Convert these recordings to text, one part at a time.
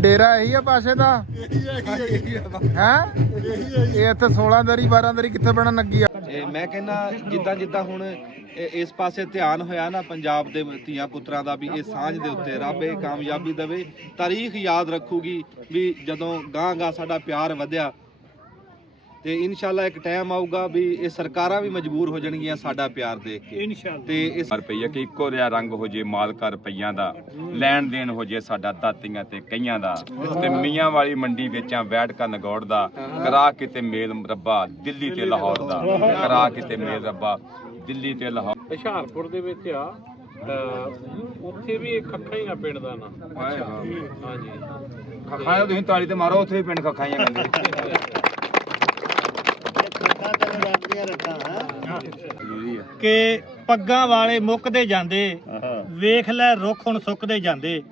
ਡੇਰਾ ਇਹੀ ਆ ਪਾਸੇ ਦਾ ਹੈ ਇਹ ਇੱਥੇ 16 ਦਰੀ 12 ਦਰੀ ਕਿੱਥੇ ਬਣਨ ਲੱਗੀ ਆ। ਮੈਂ ਕਹਿੰਦਾ ਜਿੱਦਾਂ ਜਿੱਦਾਂ ਹੁਣ ਇਸ ਪਾਸੇ ਧਿਆਨ ਹੋਇਆ ਨਾ ਪੰਜਾਬ ਦੇ ਧੀਆਂ ਪੁੱਤਰਾਂ ਦਾ ਵੀ ਇਹ ਸਾਂਝ ਦੇ ਉੱਤੇ ਰੱਬ ਇਹ ਕਾਮਯਾਬੀ ਦੇਵੇ। ਤਾਰੀਖ ਯਾਦ ਰੱਖੂਗੀ ਵੀ ਜਦੋਂ ਗਾਂ ਗਾਂ ਸਾਡਾ ਪਿਆਰ ਵਧਿਆ ਤੇ ਇਨਸ਼ਾਅੱਲਾ ਇੱਕ ਟਾਈਮ ਆਊਗਾ ਵੀ ਇਹ ਸਰਕਾਰਾਂ ਵੀ ਮਜਬੂਰ ਹੋ ਜਾਣਗੀਆਂ ਸਾਡਾ ਪਿਆਰ ਦੇਖ ਕੇ ਇਨਸ਼ਾਅੱਲਾ। ਤੇ ਇਸ ਰੁਪਈਆ ਕਿ ਇੱਕੋ ਜਿਹਾ ਰੰਗ ਹੋ ਜੇ ਮਾਲਕਾ ਰੁਪਈਆਂ ਦਾ, ਲੈਣ ਦੇਣ ਹੋ ਜੇ ਸਾਡਾ ਦਾਤੀਆਂ ਤੇ ਕਈਆਂ ਦਾ, ਤੇ ਮੀਆਂ ਵਾਲੀ ਮੰਡੀ ਵੇਚਾਂ ਵੈਟ ਕਾ ਨਗੌੜ ਦਾ, ਕਰਾ ਕਿਤੇ ਮੇਲ ਰੱਬਾ ਦਿੱਲੀ ਤੇ ਲਾਹੌਰ ਦਾ, ਕਰਾ ਕਿਤੇ ਮੇਲ ਰੱਬਾ ਦਿੱਲੀ ਤੇ ਲਾਹੌਰ। ਹੁਸ਼ਿਆਰਪੁਰ ਦੇ ਵਿੱਚ ਆ ਉੱਥੇ ਵੀ ਇੱਕ ਖੱਖਾ ਹੀ ਆ ਪਿੰਡ ਦਾ ਨਾਂ। ਹਾਂਜੀ ਖੱਖਾਂ ਤੁਸੀਂ ਤਾਲੀ ਤੇ ਮਾਰੋ, ਉੱਥੇ ਵੀ ਪਿੰਡ ਖੱਖਾਂ ਹੀ ਆ ਕਹਿੰਦੇ। ਕਿ ਪੱਗਾਂ ਵਾਲੇ ਮੁੱਕਦੇ ਜਾਂਦੇ, ਵੇਖ ਲੈ ਰੁੱਖ ਹੁਣ ਸੁੱਕਦੇ ਜਾਂਦੇ,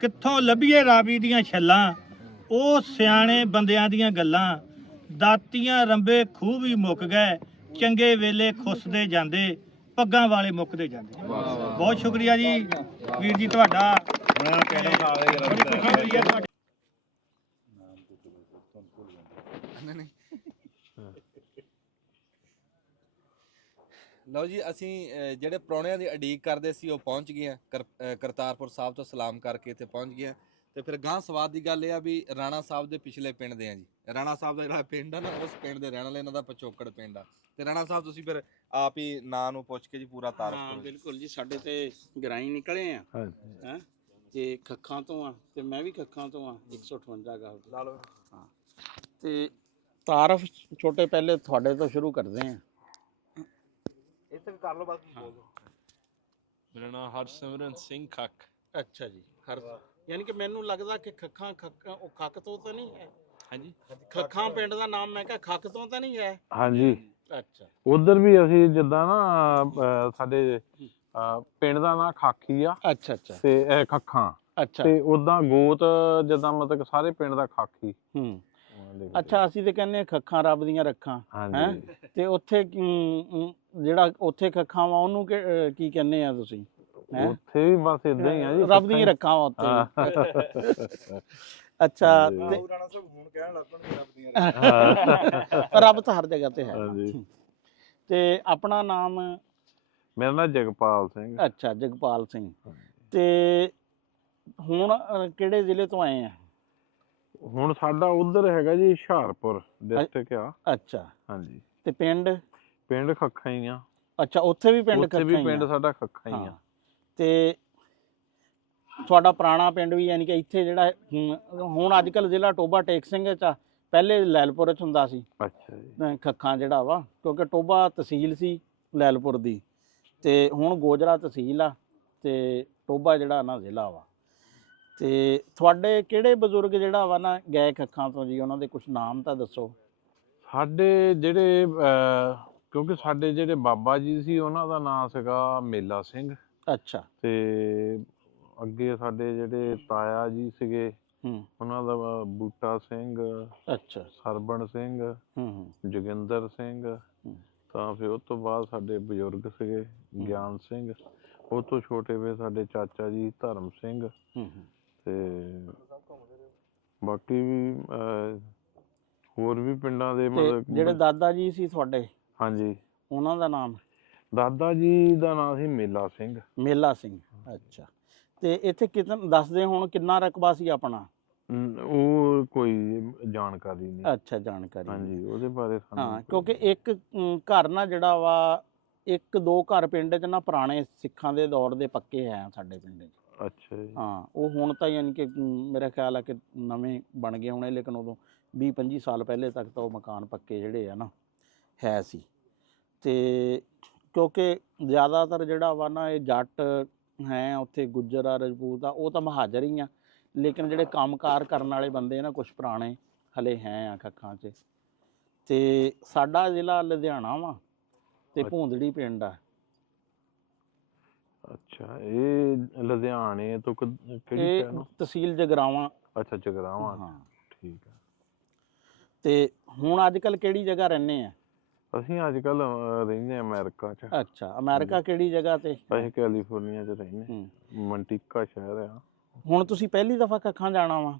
ਕਿੱਥੋਂ ਲੱਭੀਏ ਰਾਵੀ ਦੀਆਂ ਛੱਲਾਂ, ਉਹ ਸਿਆਣੇ ਬੰਦਿਆਂ ਦੀਆਂ ਗੱਲਾਂ, ਦਾਤੀਆਂ ਰੰਬੇ ਖੂਹ ਵੀ ਮੁੱਕ ਗਏ, ਚੰਗੇ ਵੇਲੇ ਖੁੱਸਦੇ ਜਾਂਦੇ, ਪੱਗਾਂ ਵਾਲੇ ਮੁੱਕਦੇ ਜਾਂਦੇ। ਬਹੁਤ ਸ਼ੁਕਰੀਆ ਜੀ ਵੀਰ ਜੀ ਤੁਹਾਡਾ। ਲਓ ਜੀ ਅਸੀਂ ਜਿਹੜੇ ਪ੍ਰਾਹੁਣਿਆਂ ਦੀ ਉਡੀਕ ਕਰਦੇ ਸੀ ਉਹ ਪਹੁੰਚ ਗਏ ਆ। ਕਰਤਾਰਪੁਰ ਸਾਹਿਬ ਤੋਂ ਸਲਾਮ ਕਰਕੇ ਇੱਥੇ ਪਹੁੰਚ ਗਏ ਆ। ਤੇ ਫਿਰ ਗਾਂ ਸਵਾਦ ਦੀ ਗੱਲ ਇਹ ਆ ਵੀ ਰਾਣਾ ਸਾਹਿਬ ਦੇ ਪਿਛਲੇ ਪਿੰਡ ਦੇ ਆ ਜੀ। ਰਾਣਾ ਸਾਹਿਬ ਦਾ ਜਿਹੜਾ ਪਿੰਡ ਆ ਨਾ ਉਸ ਪਿੰਡ ਦੇ ਰਹਿਣ ਵਾਲੇ, ਇਹਨਾਂ ਦਾ ਪਿਛੋਕੜ ਪਿੰਡ ਆ। ਤੇ ਰਾਣਾ ਸਾਹਿਬ ਤੁਸੀਂ ਫਿਰ ਆਪ ਹੀ ਨਾਂ ਨੂੰ ਪੁੱਛ ਕੇ ਜੀ ਪੂਰਾ ਤਾਰਫ ਕਰੋ। ਬਿਲਕੁਲ ਜੀ, ਸਾਡੇ ਤੇ ਗਰਾਈ ਨਿਕਲੇ ਆ ਹੈ ਤੇ ਖੱਖਾਂ ਤੋਂ ਆ ਤੇ ਮੈਂ ਵੀ ਖੱਖਾਂ ਤੋਂ ਆ। 158 ਗਾ ਲਾ ਲਓ। ਹਾਂ ਤੇ ਤਾਰਫ ਛੋਟੇ ਪਹਿਲੇ ਤੁਹਾਡੇ ਤੋਂ ਸ਼ੁਰੂ ਕਰਦੇ ਆ। ਇੱਥੇ ਵੀ ਕਰ ਲਓ ਬਸ ਬੋਲ ਦਿਓ। ਮੇਰਾ ਨਾਮ ਹਰਸਿਮਰਨ ਸਿੰਘ ਖੱਕ। ਅੱਛਾ ਜੀ, ਯਾਨੀ ਕਿ ਮੈਨੂੰ ਲੱਗਦਾ ਕਿ ਖੱਖਾਂ ਉਹ ਖੱਕ ਤੋਂ ਤਾਂ ਨਹੀਂ ਹੈ। ਹਾਂਜੀ, ਖੱਖਾਂ ਪਿੰਡ ਦਾ ਨਾਮ ਮੈਂ ਕਿਹਾ ਖੱਕ ਤੋਂ ਤਾਂ ਨਹੀਂ ਹੈ। ਹਾਂਜੀ, ਅੱਛਾ ਉਧਰ ਵੀ ਅਸੀਂ ਜਿੱਦਾਂ ਨਾ ਸਾਡੇ ਪਿੰਡ ਦਾ ਨਾਂ ਖਾਕੀ ਆ। ਅੱਛਾ ਅੱਛਾ ਤੇ ਖੱਖਾਂ ਅੱਛਾ ਤੇ ਉਦਾਂ ਗੋਤ ਜਿੱਦਾਂ ਮਤਲਬ ਸਾਰੇ ਪਿੰਡ ਦਾ ਖਾਕੀ। ਅੱਛਾ, ਅਸੀਂ ਤੇ ਕਹਿੰਦੇ ਖੱਖਾਂ ਰੱਬ ਦੀਆਂ ਰੱਖਾਂ ਹੈ। ਤੇ ਉੱਥੇ ਜਿਹੜਾ ਉੱਥੇ ਖੱਖਾਂ ਵਾ ਉਹਨੂੰ ਕੀ ਕਹਿੰਦੇ ਆ ਤੁਸੀਂ? ਉੱਥੇ ਵੀ ਬਸ ਇਦਾਂ ਹੀ ਆ ਜੀ, ਰੱਬ ਦੀਆਂ ਰੱਖਾਂ ਵਾ ਉੱਥੇ। ਅੱਛਾ, ਰੱਬ ਤਾਂ ਹਰ ਜਗ੍ਹਾ ਤੇ ਹੈ। ਤੇ ਆਪਣਾ ਨਾਮ? ਮੇਰਾ ਨਾਮ ਜਗਪਾਲ ਸਿੰਘ। ਅੱਛਾ, ਜਗਪਾਲ ਸਿੰਘ। ਤੇ ਹੁਣ ਕਿਹੜੇ ਜ਼ਿਲ੍ਹੇ ਤੋਂ ਆਏ ਆ? ਹੁਣ ਸਾਡਾ ਉਧਰ ਹੈਗਾ ਜੀ ਹੁਸ਼ਿਆਰਪੁਰ ਡਿਸਟ੍ਰਿਕਟ ਆ। ਅੱਛਾ ਹਾਂਜੀ। ਤੇ ਪਿੰਡ ਖੱਖਾਂ ਹੀ ਆ। ਅੱਛਾ, ਉੱਥੇ ਵੀ ਪਿੰਡ ਉੱਥੇ ਵੀ ਪਿੰਡ ਸਾਡਾ ਖੱਖਾਂ ਹੀ ਆ। ਤੇ ਤੁਹਾਡਾ ਪੁਰਾਣਾ ਪਿੰਡ ਵੀ ਯਾਨੀ ਕਿ ਇੱਥੇ ਜਿਹੜਾ ਹੁਣ ਅੱਜ ਕੱਲ੍ਹ ਜ਼ਿਲ੍ਹਾ ਟੋਬਾ ਟੇਕ ਸਿੰਘ ਚ ਆ, ਪਹਿਲੇ ਲੈਲਪੁਰ ਚ ਹੁੰਦਾ ਸੀ। ਅੱਛਾ ਜੀ। ਖੱਖਾਂ ਜਿਹੜਾ ਵਾ, ਕਿਉਂਕਿ ਟੋਬਾ ਤਹਿਸੀਲ ਸੀ ਲੈਲਪੁਰ ਦੀ, ਤੇ ਹੁਣ ਗੋਜਰਾ ਤਹਿਸੀਲ ਆ ਤੇ ਟੋਬਾ ਜਿਹੜਾ ਨਾ ਜ਼ਿਲ੍ਹਾ ਵਾ। ਤੇ ਤੁਹਾਡੇ ਕਿਹੜੇ ਬਜ਼ੁਰਗ ਜਿਹੜਾ ਵਾ ਨਾ ਗਏ ਖੱਖਾਂ ਤੋਂ ਜੀ, ਉਹਨਾਂ ਦੇ ਕੁਝ ਨਾਮ ਤਾਂ ਦੱਸੋ। ਸਾਡੇ ਜਿਹੜੇ ਕਿਉਂਕਿ ਸਾਡੇ ਜਿਹੜੇ ਬਾਬਾ ਜੀ ਸੀ ਉਹਨਾਂ ਦਾ ਨਾਮ ਸੀਗਾ ਮੇਲਾ ਸਿੰਘ। ਅੱਛਾ। ਤੇ ਅੱਗੇ ਸਾਡੇ ਜਿਹੜੇ ਤਾਇਆ ਜੀ ਸੀਗੇ ਉਹਨਾਂ ਦਾ ਬੂਟਾ ਸਿੰਘ। ਅੱਛਾ। ਸਰਬਣ ਸਿੰਘ, ਜੋਗਿੰਦਰ ਸਿੰਘ। ਤਾਂ ਫਿਰ ਉਸ ਤੋਂ ਬਾਅਦ ਸਾਡੇ ਬਜ਼ੁਰਗ ਸੀਗੇ ਗਿਆਨ ਸਿੰਘ। ਉਹ ਤੋਂ ਛੋਟੇ ਵੇ ਸਾਡੇ ਚਾਚਾ ਜੀ ਧਰਮ ਸਿੰਘ। ਤੇ ਬਾਕੀ ਵੀ ਹੋਰ ਵੀ ਪਿੰਡਾਂ ਦੇ ਮਤਲਬ ਜਿਹੜੇ ਦਾਦਾ ਜੀ ਸੀ ਤੁਹਾਡੇ? ਹਾਂਜੀ। ਉਹਨਾਂ ਦਾ ਨਾਮ? ਦਾਦਾ ਜੀ ਦਾ ਨਾਮ ਸੀ ਮੇਲਾ ਸਿੰਘ। ਮੇਲਾ ਸਿੰਘ। ਅੱਛਾ। ਤੇ ਇੱਥੇ ਦੱਸਦੇ ਹੁਣ ਕਿੰਨਾ ਰਕਬਾ ਸੀ ਆਪਣਾ? ਉਹ ਕੋਈ ਜਾਣਕਾਰੀ ਨਹੀਂ। ਅੱਛਾ, ਜਾਣਕਾਰੀ। ਹਾਂਜੀ, ਉਹਦੇ ਬਾਰੇ ਹਾਂ, ਕਿਉਂਕਿ ਇੱਕ ਘਰ ਨਾ ਜਿਹੜਾ ਵਾ, ਇੱਕ ਦੋ ਘਰ ਪਿੰਡ 'ਚ ਨਾ ਪੁਰਾਣੇ ਸਿੱਖਾਂ ਦੇ ਦੌਰ ਦੇ ਪੱਕੇ ਹੈ ਸਾਡੇ ਪਿੰਡ 'ਚ। ਅੱਛਾ ਜੀ। ਹਾਂ, ਉਹ ਹੁਣ ਤਾਂ ਯਾਨੀ ਕਿ ਮੇਰਾ ਖਿਆਲ ਹੈ ਕਿ ਨਵੇਂ ਬਣ ਗਏ ਹੋਣੇ, ਲੇਕਿਨ ਉਦੋਂ 20-25 ਸਾਲ ਪਹਿਲੇ ਤੱਕ ਤਾਂ ਉਹ ਮਕਾਨ ਪੱਕੇ ਜਿਹੜੇ ਆ ਨਾ ਹੈ ਸੀ। ਤੇ ਕਿਉਂਕਿ ਜ਼ਿਆਦਾਤਰ ਜਿਹੜਾ ਵਾ ਨਾ ਇਹ ਜੱਟ ਹੈ ਉੱਥੇ, ਗੁੱਜਰ ਆ, ਰਜਪੂਤ ਆ, ਉਹ ਤਾਂ ਮਹਾਜਰ ਹੀ ਆ, ਲੇਕਿਨ ਜਿਹੜੇ ਕੰਮਕਾਰ ਕਰਨ ਵਾਲੇ ਬੰਦੇ ਨਾ ਕੁਛ ਪੁਰਾਣੇ ਹਲੇ ਹੈ ਆ ਖੱਖਾਂ 'ਚ। ਤੇ ਸਾਡਾ ਜ਼ਿਲ੍ਹਾ ਲੁਧਿਆਣਾ ਵਾ ਤੇ ਭੂੰਦੜੀ ਪਿੰਡ ਆ। ਅੱਛਾ, ਇਹ ਲੁਧਿਆਣੇ ਤੋਂ ਕਿਹੜੀ ਸਾਈਡ ਨੂੰ? ਤਹਿਸੀਲ ਜਗਰਾਵਾਂ। ਅੱਛਾ, ਜਗਰਾਵਾਂ। ਹਾਂ, ਠੀਕ ਆ। ਤੇ ਹੁਣ ਅੱਜ ਕੱਲ੍ਹ ਕਿਹੜੀ ਜਗ੍ਹਾ ਰਹਿੰਦੇ ਆ? ਅਸੀਂ ਅੱਜ ਕੱਲ੍ਹ ਰਹਿੰਦੇ ਹਾਂ ਅਮਰੀਕਾ 'ਚ। ਅੱਛਾ, ਅਮਰੀਕਾ ਕਿਹੜੀ ਜਗ੍ਹਾ ਤੇ? ਅਸੀਂ ਕੈਲੀਫੋਰਨੀਆ 'ਚ ਰਹਿੰਦੇ। ਮੰਟੀਕਾ ਸ਼ਹਿਰ ਆ। ਹੁਣ ਤੁਸੀਂ ਪਹਿਲੀ ਦਫਾ ਕੱਖਾਂ ਜਾਣਾ ਵਾ?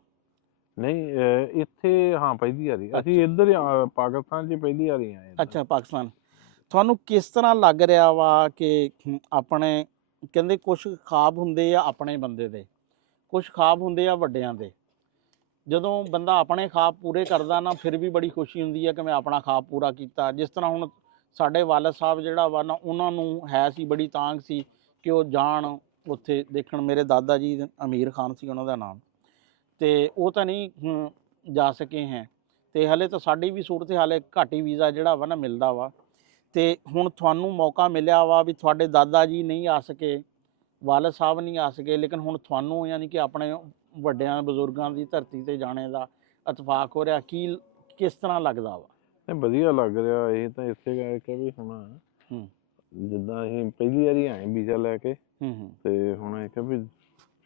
ਨਹੀਂ ਇੱਥੇ ਹਾਂ ਪਹਿਲੀ ਵਾਰੀ ਅਸੀਂ ਇੱਧਰ ਪਾਕਿਸਤਾਨ 'ਚ ਪਹਿਲੀ ਵਾਰੀ ਆਏ ਇੱਧਰ। ਅੱਛਾ, ਪਾਕਿਸਤਾਨ। ਤੁਹਾਨੂੰ ਕਿਸ ਤਰ੍ਹਾਂ ਲੱਗ ਰਿਹਾ ਵਾ ਕਿ ਆਪਣੇ ਕਹਿੰਦੇ ਕੁਝ ਖਾਬ ਹੁੰਦੇ ਆ ਆਪਣੇ ਬੰਦੇ ਦੇ, ਕੁਝ ਖਾਬ ਹੁੰਦੇ ਆ ਵੱਡਿਆਂ ਦੇ। ਜਦੋਂ ਬੰਦਾ ਆਪਣੇ ਖਾਬ ਪੂਰੇ ਕਰਦਾ ਨਾ, ਫਿਰ ਵੀ ਬੜੀ ਖੁਸ਼ੀ ਹੁੰਦੀ ਹੈ ਕਿ ਮੈਂ ਆਪਣਾ ਖਾਬ ਪੂਰਾ ਕੀਤਾ। ਜਿਸ ਤਰ੍ਹਾਂ ਹੁਣ ਸਾਡੇ ਵਾਲਦ ਸਾਹਿਬ ਜਿਹੜਾ ਵਾ ਨਾ, ਉਹਨਾਂ ਨੂੰ ਹੈ ਸੀ, ਬੜੀ ਤਾਂਘ ਸੀ ਕਿ ਉਹ ਜਾਣ ਉੱਥੇ ਦੇਖਣ। ਮੇਰੇ ਦਾਦਾ ਜੀ ਅਮੀਰ ਖਾਨ ਸੀ ਉਹਨਾਂ ਦਾ ਨਾਮ, ਤੇ ਉਹ ਤਾਂ ਨਹੀਂ ਜਾ ਸਕੇ ਹੈ। ਤੇ ਹਲੇ ਤਾਂ ਸਾਡੀ ਵੀ ਸੂਰਤ ਹਾਲੇ ਘੱਟ ਹੀ ਵੀਜ਼ਾ ਜਿਹੜਾ ਵਾ ਨਾ ਮਿਲਦਾ ਵਾ। ਤੇ ਹੁਣ ਤੁਹਾਨੂੰ ਮੌਕਾ ਮਿਲਿਆ ਵਾ ਵੀ ਤੁਹਾਡੇ ਦਾਦਾ ਜੀ ਨਹੀਂ ਆ ਸਕੇ, ਵਾਲਦ ਸਾਹਿਬ ਨਹੀਂ ਆ ਸਕੇ, ਲੇਕਿਨ ਹੁਣ ਤੁਹਾਨੂੰ ਯਾਨੀ ਕਿ ਆਪਣੇ ਵੱਡਿਆਂ ਬਜ਼ੁਰਗਾਂ ਦੀ ਧਰਤੀ ਤੇ ਜਾਣੇ ਦਾ ਇਤਫਾਕ ਹੋ ਰਿਹਾ। ਕਿਸ ਤਰ੍ਹਾਂ ਲੱਗਦਾ ਵਾ? ਨਹੀਂ ਵਧੀਆ ਲੱਗ ਰਿਹਾ। ਇਹ ਤਾਂ ਇਸੇ ਕਰਕੇ ਵੀ ਹੁਣ ਜਿੱਦਾਂ ਅਸੀਂ ਪਹਿਲੀ ਵਾਰੀ ਆਏ ਵੀਜ਼ਾ ਲੈ ਕੇ, ਤੇ ਹੁਣ ਇਹ ਕਿ ਵੀ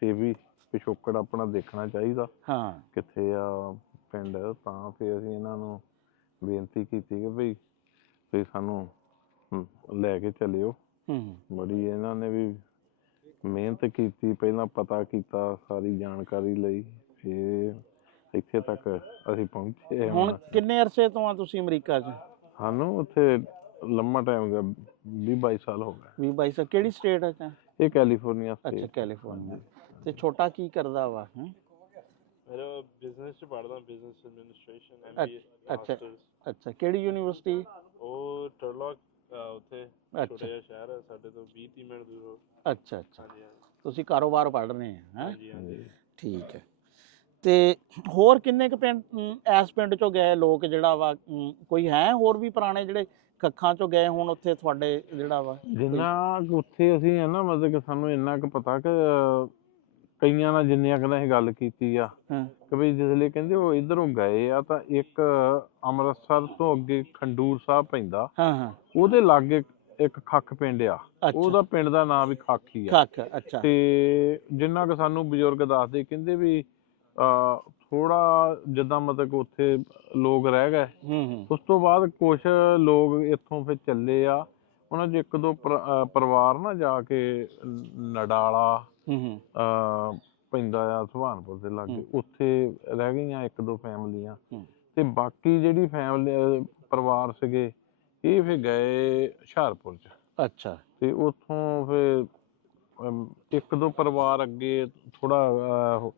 ਫਿਰ ਵੀ ਪਿਛੋਕੜ ਆਪਣਾ ਦੇਖਣਾ ਚਾਹੀਦਾ ਕਿੱਥੇ ਆ ਪਿੰਡ। ਤਾਂ ਫਿਰ ਅਸੀਂ ਇਹਨਾਂ ਨੂੰ ਬੇਨਤੀ ਕੀਤੀ ਕਿ ਭਈ ਤੁਸੀਂ ਸਾਨੂੰ ਲੈ ਕੇ ਚੱਲਿਓ। ਬੜੀ ਇਹਨਾਂ ਨੇ ਵੀ ਮਿਹਨਤ ਕੀਤੀ, ਪਹਿਲਾਂ ਪਤਾ ਕੀਤਾ, ਸਾਰੀ ਜਾਣਕਾਰੀ ਲਈ, ਫਿਰ ਇੱਥੇ ਤੱਕ ਅਸੀਂ ਪਹੁੰਚੇ। ਹੁਣ ਕਿੰਨੇ ਅਰਸੇ ਤੋਂ ਆ ਤੁਸੀਂ ਅਮਰੀਕਾ 'ਚ? ਸਾਨੂੰ ਉੱਥੇ ਲੰਮਾ ਟਾਈਮ ਹੋ ਗਿਆ, 20-22 ਸਾਲ ਹੋ ਗਏ। 20-22 ਸਾਲ। ਕਿਹੜੀ ਸਟੇਟ ਹੈ? ਇਹ ਕੈਲੀਫੋਰਨੀਆ ਅੱਛਾ, ਸਟੇਟ। ਕੈਲੀਫੋਰਨੀਆ। ਤੇ ਛੋਟਾ ਕੀ ਕਰਦਾ ਵਾ? ਮੇਰਾ ਬਿਜ਼ਨਸ 'ਚ ਪੜ੍ਹਦਾ, ਬਿਜ਼ਨਸ ਐਡਮਿਨਿਸਟ੍ਰੇਸ਼ਨ MBA ਮਾਸਟਰਸ। ਅੱਛਾ, ਕਿਹੜੀ ਯੂਨੀਵਰਸਿਟੀ? ਉਹ ਟਰਲੌਕ, ਉੱਥੇ ਛੋਟਾ ਜਿਹਾ ਸ਼ਹਿਰ ਹੈ ਸਾਡੇ ਤੋਂ 20-30 ਮਿੰਟ ਦੂਰ। ਅੱਛਾ ਅੱਛਾ, ਤੁਸੀਂ ਕਾਰੋਬਾਰ ਪੜ੍ਹ ਰਹੇ ਹੈ? ਹਾਂਜੀ ਹਾਂਜੀ, ਠੀਕ ਹੈ। ਤੇ ਹੋਰ ਕਿੰਨੇ ਕੁ ਪਿੰਡ ਇਸ ਪਿੰਡ ਚੋਂ ਗਏ ਲੋਕ ਜਿਹੜਾ ਵਾ? ਕੋਈ ਹੈ ਹੋਰ ਵੀ ਪੁਰਾਣੇ ਜਿਹੜੇ ਕੱਖਾਂ ਚੋਂ ਗਏ ਹੁਣ ਉੱਥੇ ਤੁਹਾਡੇ ਜਿਹੜਾ ਵਾ? ਜਿੰਨਾ ਕੁ ਉੱਥੇ ਅਸੀਂ ਹੈ ਨਾ, ਮਤਲਬ ਕਿ ਸਾਨੂੰ ਇੰਨਾ ਕੁ ਪਤਾ ਕਿ ਕਈਆਂ ਨਾਲ ਜਿੰਨਿਆਂ ਕੁ ਅਸੀਂ ਗੱਲ ਕੀਤੀ ਆ ਕਿ ਵੀ ਜਿਸਲੇ ਕਹਿੰਦੇ ਉਹ ਇੱਧਰੋਂ ਗਏ ਆ, ਤਾਂ ਇੱਕ ਅੰਮ੍ਰਿਤਸਰ ਤੋਂ ਅੱਗੇ ਖੰਡੂਰ ਸਾਹਿਬ ਪੈਂਦਾ, ਉਹਦੇ ਲਾਗੇ ਇੱਕ ਖੱਖ ਪਿੰਡ ਆ, ਉਹਦਾ ਪਿੰਡ ਦਾ ਨਾਂ ਵੀ ਖੱਖ ਹੀ ਆ। ਅੱਛਾ। ਤੇ ਜਿੰਨਾ ਕੁ ਸਾਨੂੰ ਬਜ਼ੁਰਗ ਦੱਸਦੇ, ਕਹਿੰਦੇ ਵੀ ਥੋੜਾ ਜਿੱਦਾਂ ਮਤਲਬ ਉੱਥੇ ਲੋਕ ਰਹਿ ਗਏ। ਉਸ ਤੋਂ ਬਾਅਦ ਕੁਛ ਲੋਕ ਇੱਥੋਂ ਫਿਰ ਚੱਲੇ ਆ, ਉਹਨਾਂ 'ਚ ਇੱਕ ਦੋ ਪਰਿਵਾਰ ਨਾ ਜਾ ਕੇ ਨਡਾਲਾ ਪੈਂਦਾ ਆ ਸੁਹਾਨਪੁਰ ਦੇ ਲਾਗੇ, ਉੱਥੇ ਰਹਿ ਗਈਆਂ ਇੱਕ ਦੋ ਫੈਮਲੀਆਂ। ਤੇ ਬਾਕੀ ਜਿਹੜੀ ਫੈਮਲੀ ਪਰਿਵਾਰ ਸੀਗੇ, ਇਹ ਫਿਰ ਗਏ ਹੁਸ਼ਿਆਰਪੁਰ 'ਚ। ਅੱਛਾ। ਤੇ ਉੱਥੋਂ ਫਿਰ ਇੱਕ ਦੋ ਪਰਿਵਾਰ ਅੱਗੇ ਥੋੜਾ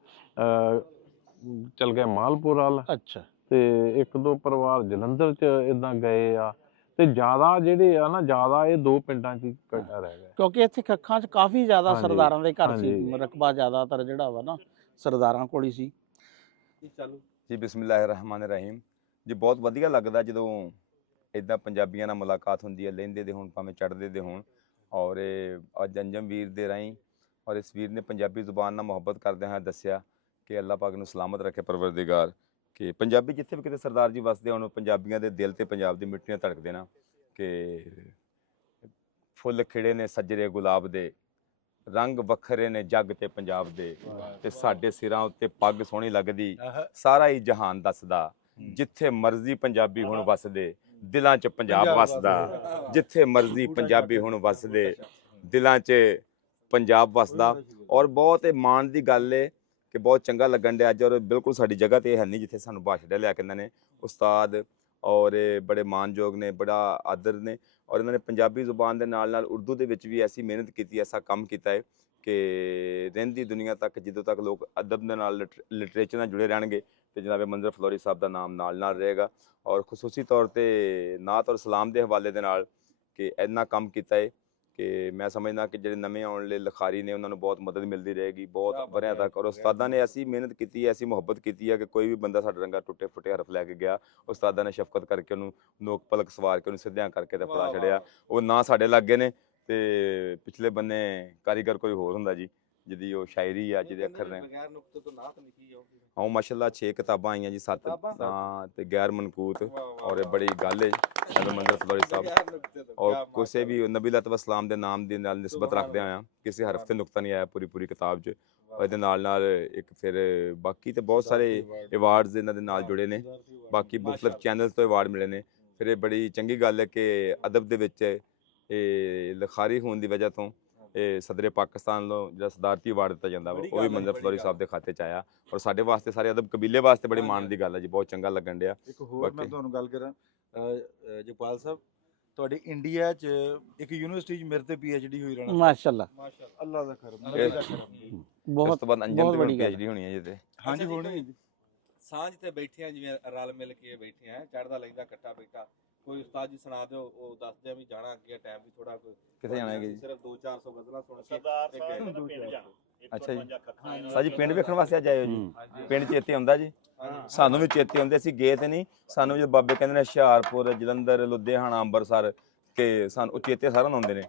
ਚਲ ਗਏ ਮਾਲਪੁਰ ਵੱਲ। ਅੱਛਾ। ਤੇ ਇੱਕ ਦੋ ਪਰਿਵਾਰ ਜਲੰਧਰ 'ਚ ਏਦਾਂ ਗਏ ਆ। ਤੇ ਜ਼ਿਆਦਾ ਜਿਹੜੇ ਆ ਨਾ, ਜ਼ਿਆਦਾ ਇਹ ਦੋ ਪਿੰਡਾਂ 'ਚ ਹੀ ਰਹਿ ਗਏ, ਕਿਉਂਕਿ ਇੱਥੇ ਕੱਖਾਂ 'ਚ ਕਾਫੀ ਜ਼ਿਆਦਾ ਸਰਦਾਰਾਂ ਦੇ ਘਰ ਸੀ। ਰਕਬਾ ਜ਼ਿਆਦਾਤਰ ਜਿਹੜਾ ਵਾ ਨਾ ਸਰਦਾਰਾਂ ਕੋਲ ਹੀ ਸੀ। ਜੀ ਬਿਸਮਿਲ੍ਲਾਹਿਰ ਰਹਿਮਾਨਿਰ ਰਹੀਮ ਜੀ। ਬਹੁਤ ਵਧੀਆ ਲੱਗਦਾ ਜਦੋਂ ਇੱਦਾਂ ਪੰਜਾਬੀਆਂ ਨਾਲ ਮੁਲਾਕਾਤ ਹੁੰਦੀ ਹੈ, ਲਹਿੰਦੇ ਦੇ ਹੋਣ ਭਾਵੇਂ ਚੜ੍ਹਦੇ ਦੇ ਹੋਣ। ਔਰ ਅੱਜ ਅੰਜਮ ਵੀਰ ਦੇ ਰਾਹੀਂ, ਔਰ ਇਸ ਵੀਰ ਨੇ ਪੰਜਾਬੀ ਜ਼ੁਬਾਨ ਨਾਲ ਮੁਹੱਬਤ ਕਰਦਿਆਂ ਹੋਇਆ ਦੱਸਿਆ ਕਿ ਅੱਲਾਹ ਪਾਕ ਨੂੰ ਸਲਾਮਤ ਰੱਖੇ ਪਰਵਰਦਿਗਾਰ, ਕਿ ਪੰਜਾਬੀ ਜਿੱਥੇ ਵੀ ਕਿਤੇ ਸਰਦਾਰ ਜੀ ਵਸਦੇ ਹੋਣ, ਪੰਜਾਬੀਆਂ ਦੇ ਦਿਲ ਤੇ ਪੰਜਾਬ ਦੀ ਮਿੱਟੀ ਨਾਲ ਧੜਕਦੇ ਨਾ, ਕਿ ਫੁੱਲ ਖਿੜੇ ਨੇ ਸੱਜਰੇ ਗੁਲਾਬ ਦੇ, ਰੰਗ ਵੱਖਰੇ ਨੇ ਜੱਗ ਤੇ ਪੰਜਾਬ ਦੇ, ਤੇ ਸਾਡੇ ਸਿਰਾਂ ਉੱਤੇ ਪੱਗ ਸੋਹਣੀ ਲੱਗਦੀ, ਸਾਰਾ ਹੀ ਜਹਾਨ ਦੱਸਦਾ, ਜਿੱਥੇ ਮਰਜ਼ੀ ਪੰਜਾਬੀ ਹੁਣ ਵਸਦੇ, ਦਿਲਾਂ 'ਚ ਪੰਜਾਬ ਵਸਦਾ, ਜਿੱਥੇ ਮਰਜ਼ੀ ਪੰਜਾਬੀ ਹੁਣ ਵਸਦੇ, ਦਿਲਾਂ 'ਚ ਪੰਜਾਬ ਵਸਦਾ। ਔਰ ਬਹੁਤ ਮਾਣ ਦੀ ਗੱਲ ਏ ਕਿ ਬਹੁਤ ਚੰਗਾ ਲੱਗਣ ਡਿਆ ਅੱਜ। ਔਰ ਬਿਲਕੁਲ ਸਾਡੀ ਜਗ੍ਹਾ ਤੇ ਹੈ ਨਹੀਂ ਜਿੱਥੇ ਸਾਨੂੰ ਭਾਸ਼ਣ ਲਿਆ ਕੇ ਇਹਨਾਂ ਨੇ ਉਸਤਾਦ, ਔਰ ਇਹ ਬੜੇ ਮਾਣਯੋਗ ਨੇ, ਬੜਾ ਆਦਰ ਨੇ। ਔਰ ਇਹਨਾਂ ਨੇ ਪੰਜਾਬੀ ਜ਼ੁਬਾਨ ਦੇ ਨਾਲ ਨਾਲ ਉਰਦੂ ਦੇ ਵਿੱਚ ਵੀ ਐਸੀ ਮਿਹਨਤ ਕੀਤੀ, ਐਸਾ ਕੰਮ ਕੀਤਾ ਹੈ ਕਿ ਰਹਿੰਦੀ ਦੁਨੀਆ ਤੱਕ, ਜਦੋਂ ਤੱਕ ਲੋਕ ਅਦਬ ਦੇ ਨਾਲ, ਲਿਟਰੇਚਰ ਨਾਲ ਜੁੜੇ ਰਹਿਣਗੇ, ਤੇ ਜਨਾਬ ਮੰਜ਼ਰ ਫਲੋਰੀ ਸਾਹਿਬ ਦਾ ਨਾਮ ਨਾਲ ਨਾਲ ਰਹੇਗਾ। ਔਰ ਖੁਸੂਸੀ ਤੌਰ ਤੇ ਨਾਤ ਔਰ ਸਲਾਮ ਦੇ ਹਵਾਲੇ ਦੇ ਨਾਲ ਕਿ ਇੰਨਾ ਕੰਮ ਕੀਤਾ ਹੈ ਕਿ ਮੈਂ ਸਮਝਦਾ ਕਿ ਜਿਹੜੇ ਨਵੇਂ ਆਉਣ ਵਾਲੇ ਲਿਖਾਰੀ ਨੇ ਉਹਨਾਂ ਨੂੰ ਬਹੁਤ ਮਦਦ ਮਿਲਦੀ ਰਹੇਗੀ ਬਹੁਤ ਵਰਿਆਂ ਤੱਕ। ਔਰ ਉਸਤਾਦਾਂ ਨੇ ਐਸੀ ਮਿਹਨਤ ਕੀਤੀ, ਐਸੀ ਮੁਹੱਬਤ ਕੀਤੀ ਹੈ ਕਿ ਕੋਈ ਵੀ ਬੰਦਾ ਸਾਡਾ ਰੰਗਾ ਟੁੱਟੇ ਫੁੱਟੇ ਹਰਫ ਲੈ ਕੇ ਗਿਆ, ਉਸਤਾਦਾਂ ਨੇ ਸ਼ਫਕਤ ਕਰਕੇ ਉਹਨੂੰ ਨੋਕ ਪਲਕ ਸਵਾਰ ਕੇ ਉਹਨੂੰ ਸਿੱਧਿਆਂ ਕਰਕੇ ਤੇ ਫੜਾ ਛੜਿਆ। ਉਹ ਨਾ ਸਾਡੇ ਲਾਗੇ ਨੇ, ਤੇ ਪਿਛਲੇ ਬੰਨੇ ਕਾਰੀਗਰ ਕੋਈ ਹੋਰ ਹੁੰਦਾ ਜੀ, ਜਿਹਦੀ ਉਹ ਸ਼ਾਇਰੀ ਆ, ਜਿਹਦੇ ਅੱਖਰ ਨੇ ਹਾਂ ਮਾਸ਼ਾਅੱਲਾ 6 ਕਿਤਾਬਾਂ ਆਈਆਂ ਜੀ, 7 ਤੇ ਗੈਰ ਮਨਕੂਤ। ਔਰ ਇਹ ਬੜੀ ਗੱਲ ਹੈ ਮੰਜ਼ਰ ਫਲੋਰੀ ਸਾਹਿਬ। ਔਰ ਕਿਸੇ ਵੀ ਨਬੀ ਅਲੈਹਿਸਸਲਾਮ ਦੇ ਨਾਮ ਦੇ ਨਾਲ ਨਿਸਬਤ ਰੱਖਦੇ ਆਇਆ, ਕਿਸੇ ਹਰਫ ਤੇ ਨੁਕਤਾ ਨਹੀਂ ਆਇਆ ਪੂਰੀ ਕਿਤਾਬ 'ਚ। ਇਹਦੇ ਨਾਲ ਇੱਕ ਫਿਰ ਬਾਕੀ ਤੇ ਬਹੁਤ ਸਾਰੇ ਅਵਾਰਡਸ ਇਹਨਾਂ ਦੇ ਨਾਲ ਜੁੜੇ ਨੇ, ਬਾਕੀ ਮੁਖਤਲਿਫ ਚੈਨਲ ਤੋਂ ਅਵਾਰਡ ਮਿਲੇ ਨੇ। ਫਿਰ ਇਹ ਬੜੀ ਚੰਗੀ ਗੱਲ ਹੈ ਕਿ ਅਦਬ ਦੇ ਵਿੱਚ ਇਹ ਲਿਖਾਰੀ ਹੋਣ ਦੀ ਵਜ੍ਹਾ ਤੋਂ ਇਹ ਸਦਰੇ ਪਾਕਿਸਤਾਨ ਨੂੰ ਜਿਹੜਾ ਸਦਾਰਤੀ ਅਵਾਰਡ ਦਿੱਤਾ ਜਾਂਦਾ ਵਾ ਉਹ ਵੀ ਮੰਦਰ ਫਲੋਰੀ ਸਾਹਿਬ ਦੇ ਖਾਤੇ 'ਚ ਆਇਆ ਔਰ ਸਾਡੇ ਵਾਸਤੇ ਸਾਰੇ ਅਦਬ ਕਬੀਲੇ ਵਾਸਤੇ ਬੜੀ ਮਾਣ ਦੀ ਗੱਲ ਹੈ ਜੀ। ਬਹੁਤ ਚੰਗਾ ਲੱਗਣ ਡਿਆ। ਇੱਕ ਹੋਰ ਮੈਂ ਤੁਹਾਨੂੰ ਗੱਲ ਕਰਾਂ ਜਗਪਾਲ ਸਾਹਿਬ, ਤੁਹਾਡੇ ਇੰਡੀਆ 'ਚ ਇੱਕ ਯੂਨੀਵਰਸਿਟੀ 'ਚ ਮੇਰੇ ਤੇ PhD ਹੋਈ ਰਹਿਣਾ। ਮਾਸ਼ਾਅੱਲਾ ਅੱਲਾ ਦਾ ਕਰਮ, ਇਹ- ਅੱਲਾ ਦਾ ਕਰਮ। ਉਸ ਬਹੁਤ ਤੋਂ ਬਾਅਦ ਅੰਜਨ ਬਹੁਤ ਤੇ ਬੜੀ ਗੱਲ PhD ਹੋਣੀ ਹੈ ਜੀ ਤੇ। ਹਾਂਜੀ ਹੋਣੀ ਜੀ। ਸਾਂਝ ਤੇ ਬੈਠੇ ਆ ਜਿਵੇਂ ਰਲ ਮਿਲ ਕੇ ਬੈਠੇ ਆ, ਚੜਦਾ ਲੈਂਦਾ ਇਕੱਠਾ ਬੈਠਾ। ਕੋਈ ਉਸਤਾਦ ਜੀ ਸੁਣਾ ਦਿਓ, ਉਹ ਦੱਸਦੇ ਆ ਵੀ ਜਾਣਾ ਅੱਗੇ ਟਾਈਮ ਵੀ ਥੋੜਾ ਕੋਈ ਕਿੱਥੇ ਜਾਣਾ ਹੈ ਜੀ? ਸਿਰਫ 200-400 ਗਜ਼ਲਾਂ ਸੁਣ ਕੇ ਅੱਛਾ ਜੀ, ਸਾਜੀ ਪਿੰਡ ਵੇਖਣ ਵਾਸਤੇ ਅੱਜ ਆਏ ਹੋ ਜੀ? ਪਿੰਡ ਚੇਤੇ ਆਉਂਦਾ ਜੀ? ਸਾਨੂੰ ਵੀ ਚੇਤੇ ਆਉਂਦੇ, ਅਸੀਂ ਗਏ ਤੇ ਨਹੀਂ। ਸਾਨੂੰ ਜਦੋਂ ਬਾਬੇ ਕਹਿੰਦੇ ਨੇ ਹੁਸ਼ਿਆਰਪੁਰ, ਜਲੰਧਰ, ਲੁਧਿਆਣਾ, ਅੰਮ੍ਰਿਤਸਰ ਕਿ ਸਾਨੂੰ ਉਹ ਚੇਤੇ ਸਾਰਿਆਂ ਨੂੰ ਆਉਂਦੇ ਨੇ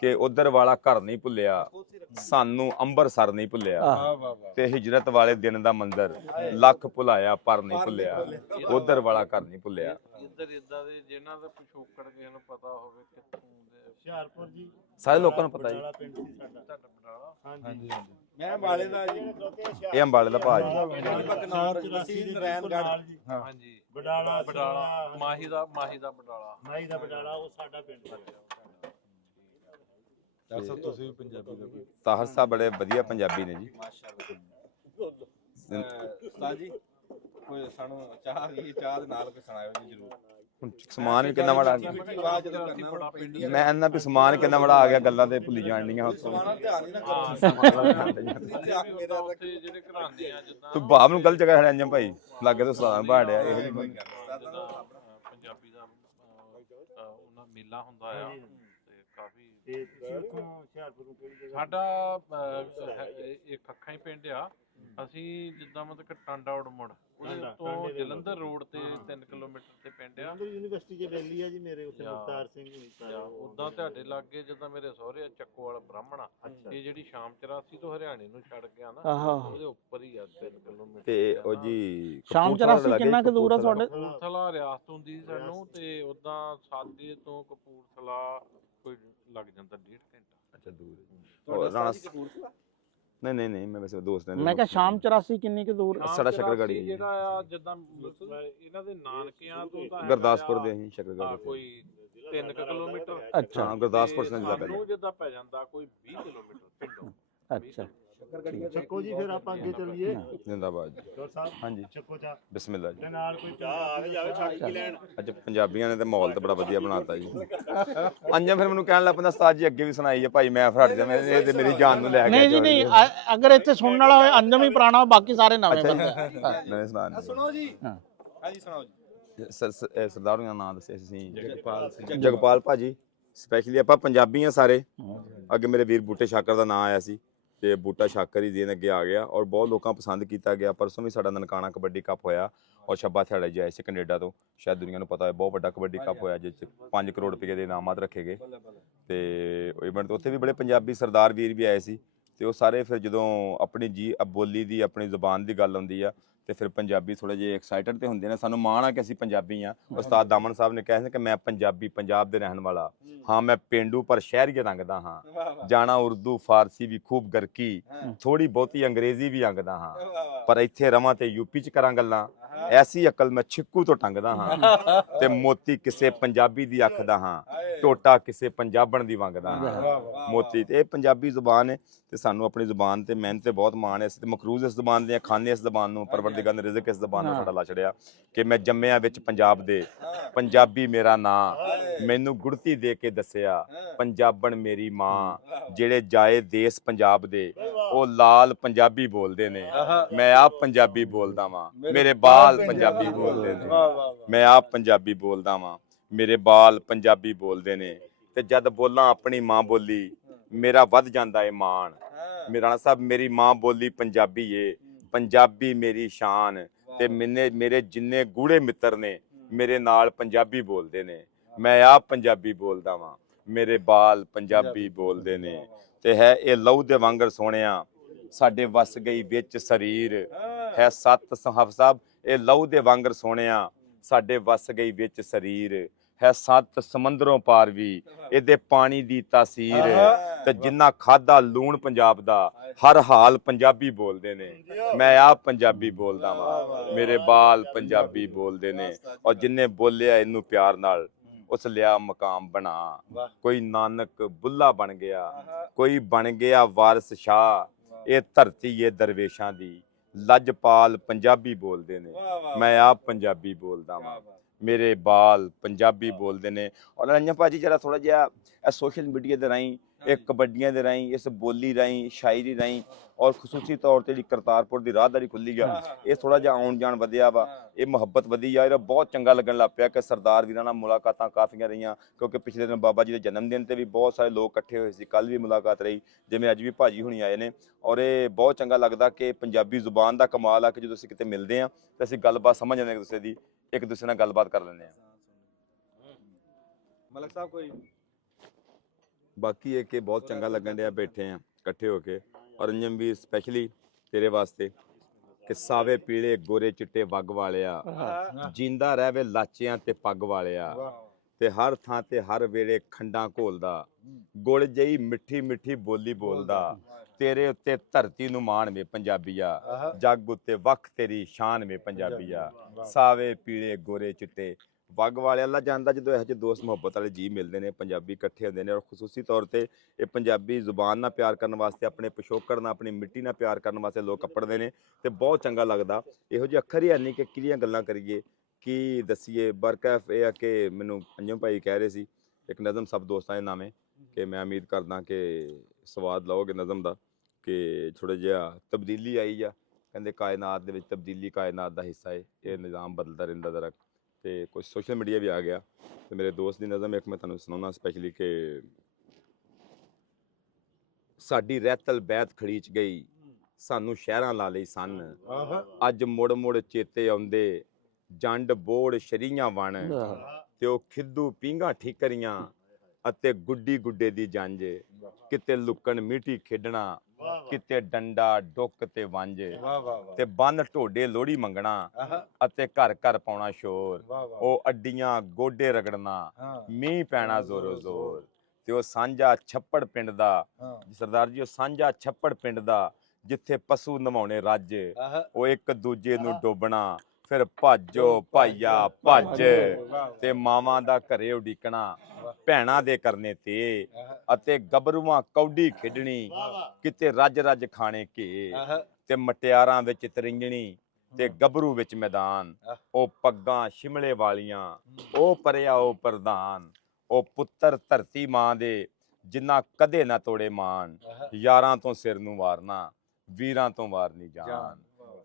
ਕਿ ਉਧਰ ਵਾਲਾ ਘਰ ਨਹੀਂ ਭੁੱਲਿਆ, ਸਾਨੂੰ ਅੰਮ੍ਰਿਤਸਰ ਨਹੀਂ ਭੁੱਲਿਆ, ਤੇ ਹਿਜਰਤ ਵਾਲੇ ਦਿਨ ਦਾ ਮੰਦਰ ਲੱਖ ਭੁਲਾਇਆ ਪਰ ਨਹੀਂ ਭੁੱਲਿਆ, ਉਧਰ ਵਾਲਾ ਘਰ ਨਹੀਂ ਭੁੱਲਿਆ। ਇੱਧਰ ਇਦਾਂ ਦੇ ਜਿਨ੍ਹਾਂ ਦਾ ਪਿਛੋਕੜ ਕਿਸੇ ਨੂੰ ਪਤਾ ਹੋਵੇ ਕਿੱਥੋਂ ਦੇ ਹੁਸ਼ਿਆਰਪੁਰ ਜੀ ਸਾਰੇ ਲੋਕਾਂ ਨੂੰ ਪਤਾ ਜੀ। ਬਡਾਲਾ ਪਿੰਡ ਸੀ ਸਾਡਾ। ਤੁਹਾਡਾ ਬਡਾਲਾ। ਹਾਂਜੀ ਮੈਂ ਅੰਬਾਲੇ ਦਾ ਜੀ, ਇਹ ਅੰਬਾਲੇ ਦਾ ਭਾਅ ਜੀ। ਬਕਨੌਰ, ਅਸੀਂ ਨਰੈਣਗੜ੍ਹ। ਹਾਂਜੀ ਬਡਾਲਾ ਬਡਾਲਾ ਮਾਹੀ ਦਾ ਬਡਾਲਾ। ਮਾਈ ਦਾ ਬਡਾਲਾ ਉਹ ਸਾਡਾ ਪਿੰਡ ਸੀ। ਤੁਸੀਂ ਵੀ ਪੰਜਾਬੀ ਦਾ ਕੋਈ ਤਾਹਰ ਸਾਹਿਬ ਬੜੇ ਵਧੀਆ ਪੰਜਾਬੀ ਨੇ ਜੀ। ਉਸਤਾਦ ਜੀ ਕੋਈ ਸਾਨੂੰ ਚਾਹ ਦੇ ਨਾਲ ਕੋਈ ਸੁਣਾਇਓ ਜੀ ਜ਼ਰੂਰ। ਹੁਣ ਸਮਾਨ ਵੀ ਕਿੰਨਾ ਬੜਾ ਆਵਾਜ਼ ਜਦੋਂ ਕਰਨਾ ਪਿੰਡੀਆਂ ਮੈਂ ਇਹਨਾਂ ਵੀ ਸਮਾਨ ਕਿੰਨਾ ਬੜਾ ਆ ਗਿਆ, ਗੱਲਾਂ ਤੇ ਭੁੱਲੀ ਜਾਣੀਆਂ। ਸਮਾਨ ਧਿਆਨ ਹੀ ਨਾ ਕਰੋ। ਮੇਰਾ ਉੱਥੇ ਜਿਹੜੇ ਘਰਾਂਦੇ ਆ ਜਿੱਦਾਂ ਤੂੰ ਬਾਪ ਨੂੰ ਗਲਤ ਜਗ੍ਹਾ ਖੜਿਆ ਅੰਜਮ ਭਾਈ, ਲਾਗੇ ਤੋਂ ਸਲਾਮ ਬਾੜਿਆ ਇਹ ਜਿੱਦਾਂ ਪੰਜਾਬੀ ਦਾ ਉਹਨਾਂ ਮੇਲਾ ਹੁੰਦਾ ਆ ਤੇ ਕਾਫੀ। ਤੇ ਤੁਸੀਂ ਉੱਥੋਂ ਹੁਸ਼ਿਆਰਪੁਰ ਨੂੰ ਕਿਹੜੀ ਜਗ੍ਹਾ? ਸਾਡਾ ਇੱਕ ਅੱਖਾਂ ਹੀ ਪਿੰਡ ਆ। ਅਸੀਂ ਜਿੱਦਾਂ ਮਤਲਬ ਕਿ ਟਾਂਡਾ ਉੜਮੁੜ ਉਹਦੇ ਤੋਂ ਜਲੰਧਰ ਰੋਡ ਤੇ 3 ਕਿਲੋਮੀਟਰ ਤੇ ਪਿੰਡ ਆ। ਜਲੰਧਰ ਯੂਨੀਵਰਸਿਟੀ 'ਚ ਬੈਲੀ ਆ ਜੀ ਮੇਰੇ ਉੱਥੇ ਜਾਂ- ਮੁਖਤਾਰ ਸਿੰਘ ਹੋਈ ਉਦਾਂ ਤੁਹਾਡੇ ਲਾਗੇ ਜਿੱਦਾਂ ਮੇਰੇ ਸਹੁਰੇ ਆ ਚੱਕੋਵਾਲ ਬ੍ਰਾਹਮਣ ਆ। ਇਹ ਜਿਹੜੀ ਸ਼ਾਮ 84 ਤੋਂ ਹਰਿਆਣੇ ਨੂੰ ਛੱਡ ਗਿਆ ਨਾ, ਆਹਾ। ਉਹਦੇ ਉੱਪਰ ਹੀ ਆ 3 ਕਿਲੋਮੀਟਰ ਤੇ ਉਹ ਜੀ ਸ਼ਾਮ ਕਪੂਰਥਲਾ 84 ਲੱਗੇ, ਕਿੰਨਾ ਕੁ ਦੂਰ ਆ ਤੁਹਾਡੇ? ਕਪੂਰਥਲਾ ਰਿਆਸਤ ਹੁੰਦੀ ਸੀ ਸਾਨੂੰ, ਤੇ ਉਦਾਂ ਸਾਦੇ ਤੋਂ ਕਪੂਰਥਲਾ ਕੋਈ ਲੱਗ ਜਾਂਦਾ 1.5 ਘੰਟਾ। ਅੱਛਾ ਦੂਰ ਹੈ। ਰਾਣਾ ਨਹੀਂ ਮੈਂ ਵੈਸੇ ਦੋਸਤ ਨੇ। ਮੈਂ ਕਿਹਾ ਸ਼ਾਮ 84 ਕਿੰਨੀ ਕੁ ਦੂਰ? ਸ਼ਾਮ ਸਾਡਾ 84 ਸ਼ੱਕਰਗੜ੍ਹ ਜਿਹੜਾ ਆ ਜਿੱਦਾਂ ਇਹਨਾਂ ਦੇ ਨਾਨਕਿਆਂ ਤੋਂ ਤਾਂ ਹੈਗਾ ਗੁਰਦਾਸਪੁਰ ਆ, ਦੇ ਅਸੀਂ ਸ਼ੱਕਰਗੜ੍ਹ ਦੇ। ਕੋਈ 3 ਕਿਲੋਮੀਟਰ। ਅੱਛਾ ਹਾਂ ਗੁਰਦਾਸਪੁਰ ਤੇ ਸਿੰਘ ਦਾ ਸਾਨੂੰ ਜਿੱਦਾਂ ਪੈ ਜਾਂਦਾ ਕੋਈ 20 ਕਿਲੋਮੀਟਰ ਪਿੰਡੋਂ। ਅੱਛਾ ਚੱਕੋ ਜੀ ਫਿਰ ਆਪਾਂ ਅੱਗੇ ਚੱਲੀਏ। ਜਿੰਦਾਬਾਦ ਜੀ। ਡਾਕਟਰ ਸਾਹਿਬ ਹਾਂਜੀ ਚੱਕੋ ਚਾਹ ਬਿਸਮਿਲ੍ਲਾ ਜੀ। ਤੇ ਨਾਲ ਕੋਈ ਚਾਹ ਜਾਵੇ ਛੱਡ ਕੇ ਲੈਣ। ਅੱਜ ਪੰਜਾਬੀਆਂ ਨੇ ਤੇ ਮਾਹੌਲ ਤੇ ਬੜਾ ਵਧੀਆ ਬਣਾਤਾ ਜੀ। ਅੰਜਮ ਫਿਰ ਮੈਨੂੰ ਕਹਿਣ ਲੱਗ ਪੈਂਦਾ ਉਸਤਾਦ ਜੀ ਅੱਗੇ ਵੀ ਸੁਣਾਈ ਹੈ ਭਾਈ, ਮੈਂ ਫੜ ਜਾ, ਮੈਂ ਇਹ ਤੇ ਮੇਰੀ ਜਾਨ ਨੂੰ ਲੈ ਗਿਆ। ਨਹੀਂ ਜੀ ਨਹੀਂ, ਅਗਰ ਇੱਥੇ ਸੁਣਨ ਵਾਲਾ ਹੋਵੇ ਅੰਜਮ ਹੀ ਪੁਰਾਣਾ, ਬਾਕੀ ਸਾਰੇ ਨਵੇਂ ਬੰਦੇ ਆ। ਨਹੀਂ ਸੁਣਾ ਸੁਣੋ ਜੀ। ਹਾਂ। ਹਾਂਜੀ ਸੁਣਾਓ ਜੀ। ਸਰਦਾਰ ਦਾ ਨਾਮ ਦੱਸਿਆ ਸੀ ਜਗਪਾਲ ਭਾਜੀ। ਸਪੈਸ਼ਲੀ ਆਪਾਂ ਪੰਜਾਬੀ ਆ ਸਾਰੇ। ਅੱਗੇ ਮੇਰੇ ਵੀਰ ਬੂਟੇ ਸ਼ਾਕਰ ਦਾ ਨਾਮ ਆਇਆ ਸੀ ਤੇ ਬੂਟਾ ਸ਼ਾਕਰ ਹੀ ਦੇਣ ਅੱਗੇ ਆ ਗਿਆ ਔਰ ਬਹੁਤ ਲੋਕਾਂ ਪਸੰਦ ਕੀਤਾ ਗਿਆ। ਪਰਸੋਂ ਵੀ ਸਾਡਾ ਨਨਕਾਣਾ ਕਬੱਡੀ ਕੱਪ ਹੋਇਆ ਔਰ ਛੱਬਾ ਥਿਆੜਾ ਜੀ ਆਏ ਸੀ ਕੈਨੇਡਾ ਤੋਂ। ਸ਼ਾਇਦ ਦੁਨੀਆ ਨੂੰ ਪਤਾ ਹੈ ਬਹੁਤ ਵੱਡਾ ਕਬੱਡੀ ਕੱਪ ਹੋਇਆ ਜਿਸ 'ਚ 5 ਕਰੋੜ ਰੁਪਏ ਦੇ ਇਨਾਮਾਤ ਰੱਖੇ ਗਏ ਤੇ ਇਵੈਂਟ ਉੱਥੇ ਵੀ ਬੜੇ ਪੰਜਾਬੀ ਸਰਦਾਰ ਵੀਰ ਵੀ ਆਏ ਸੀ ਤੇ ਉਹ ਸਾਰੇ ਫਿਰ ਜਦੋਂ ਆਪਣੀ ਬੋਲੀ ਦੀ ਆਪਣੀ ਜ਼ੁਬਾਨ ਦੀ ਗੱਲ ਆਉਂਦੀ ਆ ਤੇ ਫਿਰ ਪੰਜਾਬੀ ਥੋੜੇ ਜਿਹੇ ਐਕਸਾਈਟਡ ਤੇ ਹੁੰਦੇ ਨੇ। ਸਾਨੂੰ ਮਾਣ ਆ ਕਿ ਅਸੀਂ ਪੰਜਾਬੀ ਆ। ਉਸਤਾਦ ਦਾਮਨ ਸਾਹਿਬ ਨੇ ਕਿਹਾ ਸੀ ਕਿ ਮੈਂ ਪੰਜਾਬੀ, ਪੰਜਾਬ ਦੇ ਰਹਿਣ ਵਾਲਾ ਹਾਂ, ਮੈਂ ਪੇਂਡੂ ਪਰ ਸ਼ਹਿਰੀ ਰੰਗ ਦਾ ਹਾਂ, ਜਾਣਾ ਉਰਦੂ ਫਾਰਸੀ ਵੀ ਖੂਬ ਗਰਕੀ, ਥੋੜੀ ਬਹੁਤੀ ਅੰਗਰੇਜ਼ੀ ਵੀ ਅੰਗਦਾ ਹਾਂ, ਪਰ ਇੱਥੇ ਰਵਾਂ ਤੇ ਯੂਪੀ ਚ ਕਰਾਂ ਗੱਲਾਂ, ਐਸੀ ਅਕਲ ਮੈਂ ਛਿੱਕੂ ਤੋਂ ਟੰਗਦਾ ਹਾਂ ਤੇ ਮੋਤੀ ਕਿਸੇ ਪੰਜਾਬੀ ਦੀ ਅੱਖ ਦਾ ਹਾਂ, ਟੋਟਾ ਕਿਸੇ ਪੰਜਾਬਣ ਦੀ ਵੰਗਦਾ ਹਾਂ। ਮੋਤੀ ਤੇ ਇਹ ਪੰਜਾਬੀ ਜ਼ੁਬਾਨ ਹੈ ਤੇ ਸਾਨੂੰ ਆਪਣੀ ਜ਼ੁਬਾਨ ਤੇ ਮਿਹਨਤ ਤੇ ਬਹੁਤ ਮਾਣ ਹੈ। ਅਸੀਂ ਤੇ ਮਕਰੂਜ਼ ਇਸ ਜ਼ੁਬਾਨ ਦੀਆਂ, ਖਾਨੇ ਇਸ ਜ਼ੁਬਾਨ ਨੂੰ, ਪਰਵਰਦੀਗਾਰ ਨੇ ਰਿਜ਼ਕ ਇਸ ਜ਼ੁਬਾਨ ਨੂੰ ਸਾਡਾ ਲਾ ਛੜਿਆ ਕਿ ਮੈਂ ਜੰਮਿਆ ਵਿੱਚ ਪੰਜਾਬ ਦੇ, ਪੰਜਾਬੀ ਮੇਰਾ ਨਾਂ, ਮੈਨੂੰ ਗੁੜਤੀ ਦੇ ਕੇ ਦੱਸਿਆ ਪੰਜਾਬਣ ਮੇਰੀ ਮਾਂ, ਜਿਹੜੇ ਜਾਏ ਦੇਸ ਪੰਜਾਬ ਦੇ ਉਹ ਲਾਲ ਪੰਜਾਬੀ ਬੋਲਦੇ ਨੇ, ਮੈਂ ਆਪ ਪੰਜਾਬੀ ਬੋਲਦਾ ਵਾਂ, ਮੇਰੇ ਬਾਲ ਪੰਜਾਬੀ ਬੋਲਦੇ ਨੇ, ਮੈਂ ਆਪ ਪੰਜਾਬੀ ਬੋਲਦਾ ਵਾਂ, ਮੇਰੇ ਬਾਲ ਪੰਜਾਬੀ ਬੋਲਦੇ ਨੇ ਤੇ ਜਦ ਬੋਲਾਂ ਆਪਣੀ ਮਾਂ ਬੋਲੀ ਮੇਰਾ ਵੱਧ ਜਾਂਦਾ ਏ ਮਾਣ। ਰਾਣਾ ਸਾਹਿਬ ਮੇਰੀ ਮਾਂ ਬੋਲੀ ਪੰਜਾਬੀ ਏ, ਪੰਜਾਬੀ ਮੇਰੀ ਸ਼ਾਨ ਤੇ ਮੇਰੇ ਜਿੰਨੇ ਗੂੜੇ ਮਿੱਤਰ ਨੇ ਮੇਰੇ ਨਾਲ ਪੰਜਾਬੀ ਬੋਲਦੇ ਨੇ, ਮੈਂ ਆਪ ਪੰਜਾਬੀ ਬੋਲਦਾ ਵਾਂ, ਮੇਰੇ ਬਾਲ ਪੰਜਾਬੀ ਬੋਲਦੇ ਨੇ ਤੇ ਹੈ ਇਹ ਲਹੂ ਦੇ ਵਾਂਗਰ ਸੋਹਣਿਆ ਸਾਡੇ ਵਸ ਗਈ ਵਿੱਚ ਸਰੀਰ ਹੈ ਸੱਤ ਸਾਹਿਬ ਸਾਹਿਬ, ਇਹ ਲਹੂ ਦੇ ਵਾਂਗਰ ਸੋਹਣਿਆ ਸਾਡੇ ਵਸ ਗਈ ਵਿੱਚ ਸਰੀਰ ਹੈ ਸੱਤ ਸਮੁੰਦਰੋਂ ਪਾਰ ਵੀ ਇਹਦੇ ਪਾਣੀ ਦੀ ਤਾਸੀਰ ਤੇ ਜਿੰਨਾ ਖਾਦਾ ਲੂਣ ਪੰਜਾਬ ਦਾ ਹਰ ਹਾਲ ਪੰਜਾਬੀ ਬੋਲਦੇ ਨੇ, ਮੈਂ ਆਪ ਪੰਜਾਬੀ ਬੋਲਦਾ ਵਾਂ, ਮੇਰੇ ਬਾਲ ਪੰਜਾਬੀ ਬੋਲਦੇ ਨੇ ਔਰ ਜਿੰਨੇ ਬੋਲਿਆ ਇਹਨੂੰ ਪਿਆਰ ਨਾਲ ਉਸ ਲਿਆ ਮਕਾਮ ਬਣਾ। ਵਾਹ। ਕੋਈ ਨਾਨਕ ਬੁੱਲਾ ਬਣ ਗਿਆ, ਕੋਈ ਬਣ ਗਿਆ ਵਾਰਿਸ ਸ਼ਾਹ। ਇਹ ਧਰਤੀ ਏ ਦਰਵੇਸ਼ਾਂ ਦੀ, ਲੱਜਪਾਲ ਪੰਜਾਬੀ ਬੋਲਦੇ ਨੇ, ਮੈਂ ਆਪ ਪੰਜਾਬੀ ਬੋਲਦਾ ਵਾਂ, ਮੇਰੇ ਬਾਲ ਪੰਜਾਬੀ ਬੋਲਦੇ ਨੇ। ਔਰ ਰੰਜਨ ਭਾਜੀ ਜਿਹੜਾ ਥੋੜਾ ਜਿਹਾ ਇਹ ਸੋਸ਼ਲ ਮੀਡੀਆ ਦੇ ਰਾਹੀਂ, ਇਹ ਕਬੱਡੀਆਂ ਦੇ ਰਾਹੀਂ, ਇਸ ਬੋਲੀ ਰਾਹੀਂ, ਸ਼ਾਇਰੀ ਰਾਹੀਂ ਔਰ ਖਸੂਸੀ ਤੌਰ ਤੇ ਜਿਹੜੀ ਕਰਤਾਰਪੁਰ ਦੀ ਰਾਹਦਾਰੀ ਖੁੱਲੀ ਆ, ਇਹ ਥੋੜਾ ਜਿਹਾ ਆਉਣ ਜਾਣ ਵਧਿਆ ਵਾ, ਇਹ ਮੁਹੱਬਤ ਵਧੀ ਆ। ਇਹਦਾ ਬਹੁਤ ਚੰਗਾ ਲੱਗਣ ਲੱਗ ਪਿਆ ਕਿ ਸਰਦਾਰ ਵੀਰਾਂ ਨਾਲ ਮੁਲਾਕਾਤਾਂ ਕਾਫੀਆਂ ਰਹੀਆਂ, ਕਿਉਂਕਿ ਪਿਛਲੇ ਦਿਨ ਬਾਬਾ ਜੀ ਦੇ ਜਨਮ ਦਿਨ ਤੇ ਵੀ ਬਹੁਤ ਸਾਰੇ ਲੋਕ ਇਕੱਠੇ ਹੋਏ ਸੀ, ਕੱਲ ਵੀ ਮੁਲਾਕਾਤ ਰਹੀ, ਜਿਵੇਂ ਅੱਜ ਵੀ ਭਾਜੀ ਹੁਣੀ ਆਏ ਨੇ। ਔਰ ਇਹ ਬਹੁਤ ਚੰਗਾ ਲੱਗਦਾ ਕਿ ਪੰਜਾਬੀ ਜ਼ੁਬਾਨ ਦਾ ਕਮਾਲ ਆ ਕਿ ਜਦੋਂ ਅਸੀਂ ਕਿਤੇ ਮਿਲਦੇ ਹਾਂ ਤਾਂ ਅਸੀਂ ਗੱਲਬਾਤ ਸਮਝ ਜਾਂਦੇ ਇੱਕ ਦੂਸਰੇ ਨਾਲ ਗੱਲਬਾਤ ਕਰ ਲੈਂਦੇ ਹਾਂ। ਮਲਕ ਸਾਹਿਬ ਕੋਈ ਬਾਕੀ ਇਹ ਕਿ ਬਹੁਤ ਚੰਗਾ ਲੱਗਣ ਡਿਆ, ਬੈਠੇ ਆ ਇਕੱਠੇ ਹੋ ਕੇ। ਔਰ ਅੰਜਮ ਵੀ ਸਪੈਸ਼ਲੀ ਤੇਰੇ ਵਾਸਤੇ ਕਿ ਸਾਵੇ ਪੀਲੇ ਗੋਰੇ ਚਿੱਟੇ ਵੱਗ ਵਾਲਿਆ, ਜਿੰਦਾ ਰਹਿਵੇ ਲਾਚਿਆਂ ਤੇ ਪੱਗ ਵਾਲਿਆ, ਤੇ ਹਰ ਥਾਂ ਤੇ ਹਰ ਵੇਲੇ ਖੰਡਾਂ ਘੋਲਦਾ, ਗੁੜ ਜਈ ਮਿੱਠੀ ਮਿੱਠੀ ਬੋਲੀ ਬੋਲਦਾ, ਤੇਰੇ ਉੱਤੇ ਧਰਤੀ ਨੂੰ ਮਾਣ ਵੇ ਪੰਜਾਬੀਆ, ਜੱਗ ਉੱਤੇ ਵੱਖ ਤੇਰੀ ਸ਼ਾਨ ਵੇ ਪੰਜਾਬੀਆ। ਸਾਵੇ ਪੀਲੇ ਗੋਰੇ ਚਿੱਟੇ ਵੱਗ ਵਾਲੇ, ਅੱਲਾ ਜਾਣਦਾ ਜਦੋਂ ਇਹੋ ਜਿਹੇ ਦੋਸਤ ਮੁਹੱਬਤ ਵਾਲੇ ਜੀ ਮਿਲਦੇ ਨੇ, ਪੰਜਾਬੀ ਇਕੱਠੇ ਹੁੰਦੇ ਨੇ। ਔਰ ਖਸੂਸੀ ਤੌਰ ਤੇ ਇਹ ਪੰਜਾਬੀ ਜ਼ੁਬਾਨ ਨਾਲ ਪਿਆਰ ਕਰਨ ਵਾਸਤੇ, ਆਪਣੇ ਪਿਛੋਕੜ ਨਾਲ, ਆਪਣੀ ਮਿੱਟੀ ਨਾਲ ਪਿਆਰ ਕਰਨ ਵਾਸਤੇ ਲੋਕ ਕੱਪੜਦੇ ਨੇ, ਤੇ ਬਹੁਤ ਚੰਗਾ ਲੱਗਦਾ। ਇਹੋ ਜਿਹੇ ਅੱਖਰ ਹੀ ਹੈ ਨਹੀਂ ਕਿ ਕਿਹੜੀਆਂ ਗੱਲਾਂ ਕਰੀਏ, ਕੀ ਦੱਸੀਏ। ਬਰਕੈਫ ਇਹ ਆ ਕਿ ਮੈਨੂੰ ਅੰਜਮ ਭਾਈ ਕਹਿ ਰਹੇ ਸੀ ਇੱਕ ਨਜ਼ਮ ਸਭ ਦੋਸਤਾਂ ਦੇ ਨਾਮੇ, ਕਿ ਮੈਂ ਉਮੀਦ ਕਰਦਾ ਕਿ ਸਵਾਦ ਲਓਗੇ ਨਜ਼ਮ ਦਾ, ਕਿ ਥੋੜ੍ਹਾ ਜਿਹਾ ਤਬਦੀਲੀ ਆਈ ਆ। ਕਹਿੰਦੇ ਕਾਇਨਾਤ ਦੇ ਵਿੱਚ ਤਬਦੀਲੀ ਕਾਇਨਾਤ ਦਾ ਹਿੱਸਾ ਹੈ, ਇਹ ਨਿਜ਼ਾਮ ਬਦਲਦਾ ਰਹਿੰਦਾ ਜ਼ਰਾ, ਤੇ ਕੁਝ ਸੋਸ਼ਲ ਮੀਡੀਆ ਵੀ ਆ ਗਿਆ। ਤੇ ਮੇਰੇ ਦੋਸਤ ਦੀ ਨਜ਼ਮ ਇੱਕ ਮੈਂ ਤੁਹਾਨੂੰ ਸੁਣਾਉਣਾ ਸਪੈਸ਼ਲੀ, ਕਿ ਸਾਡੀ ਰਹਿਤਲ ਬੈਤ ਖੜੀਚ ਗਈ, ਸਾਨੂੰ ਸ਼ਹਿਰਾਂ ਲਾ ਲਈ ਸੰਨ, ਅੱਜ ਮੁੜ ਮੁੜ ਚੇਤੇ ਆਉਂਦੇ ਜੰਡ ਬੋੜ ਸ਼ਰੀਆਂ ਵਣ, ਤੇ ਉਹ ਖਿੱਦੂ ਪੀਂਘਾਂ ਠੀਕਰੀਆਂ ਅਤੇ ਗੁੱਡੀ ਗੁੱਡੇ ਦੀ ਜੰਜ, ਕਿਤੇ ਲੁਕਣ ਮੀਟੀ ਖੇਡਣਾ, ਕਿਤੇ ਡੰਡਾ ਡੁੱਕ ਤੇ ਵੰਜ, ਤੇ ਬੰਨ ਢੋਡੇ ਲੋਹੜੀ ਮੰਗਣਾ ਅਤੇ ਘਰ ਘਰ ਪਾਉਣਾ ਸ਼ੋਰ, ਉਹ ਅੱਡੀਆਂ ਗੋਡੇ ਰਗੜਨਾ, ਮੀਂਹ ਪੈਣਾ ਜ਼ੋਰੋ ਜ਼ੋਰ, ਤੇ ਉਹ ਸਾਂਝਾ ਛੱਪੜ ਪਿੰਡ ਦਾ, ਸਰਦਾਰ ਜੀ ਉਹ ਸਾਂਝਾ ਛੱਪੜ ਪਿੰਡ ਦਾ, ਜਿੱਥੇ ਪਸ਼ੂ ਨਵਾਉਣੇ ਰੱਜ, ਉਹ ਇੱਕ ਦੂਜੇ ਨੂੰ ਡੋਬਣਾ, ਫਿਰ ਭਾਜੋ ਭਾਈਆ ਭੱਜ, ਤੇ ਮਾਵਾਂ ਦਾ ਘਰੇ ਉਡੀਕਣਾ, ਭੈਣਾਂ ਦੇ ਕਰਨੇ ਤੇ, ਅਤੇ ਗੱਭਰੂਆਂ ਕੌਡੀ ਖੇਡਣੀ, ਕਿਤੇ ਰੱਜ ਰੱਜ ਖਾਣੇ ਘੇ, ਤੇ ਮਟਿਆਰਾਂ ਵਿੱਚ ਤਰਿੰਜਣੀ, ਤੇ ਗੱਭਰੂ ਵਿੱਚ ਮੈਦਾਨ, ਉਹ ਪੱਗਾਂ ਸ਼ਿਮਲੇ ਵਾਲੀਆਂ, ਉਹ ਪਰਿਆ ਉਹ ਪ੍ਰਧਾਨ, ਉਹ ਪੁੱਤਰ ਧਰਤੀ ਮਾਂ ਦੇ ਜਿੰਨਾ ਕਦੇ ਨਾ ਤੋੜੇ ਮਾਨ, ਯਾਰਾਂ ਤੋਂ ਸਿਰ ਨੂੰ ਵਾਰਨਾ, ਵੀਰਾਂ ਤੋਂ ਵਾਰਨੀ ਜਾਨ,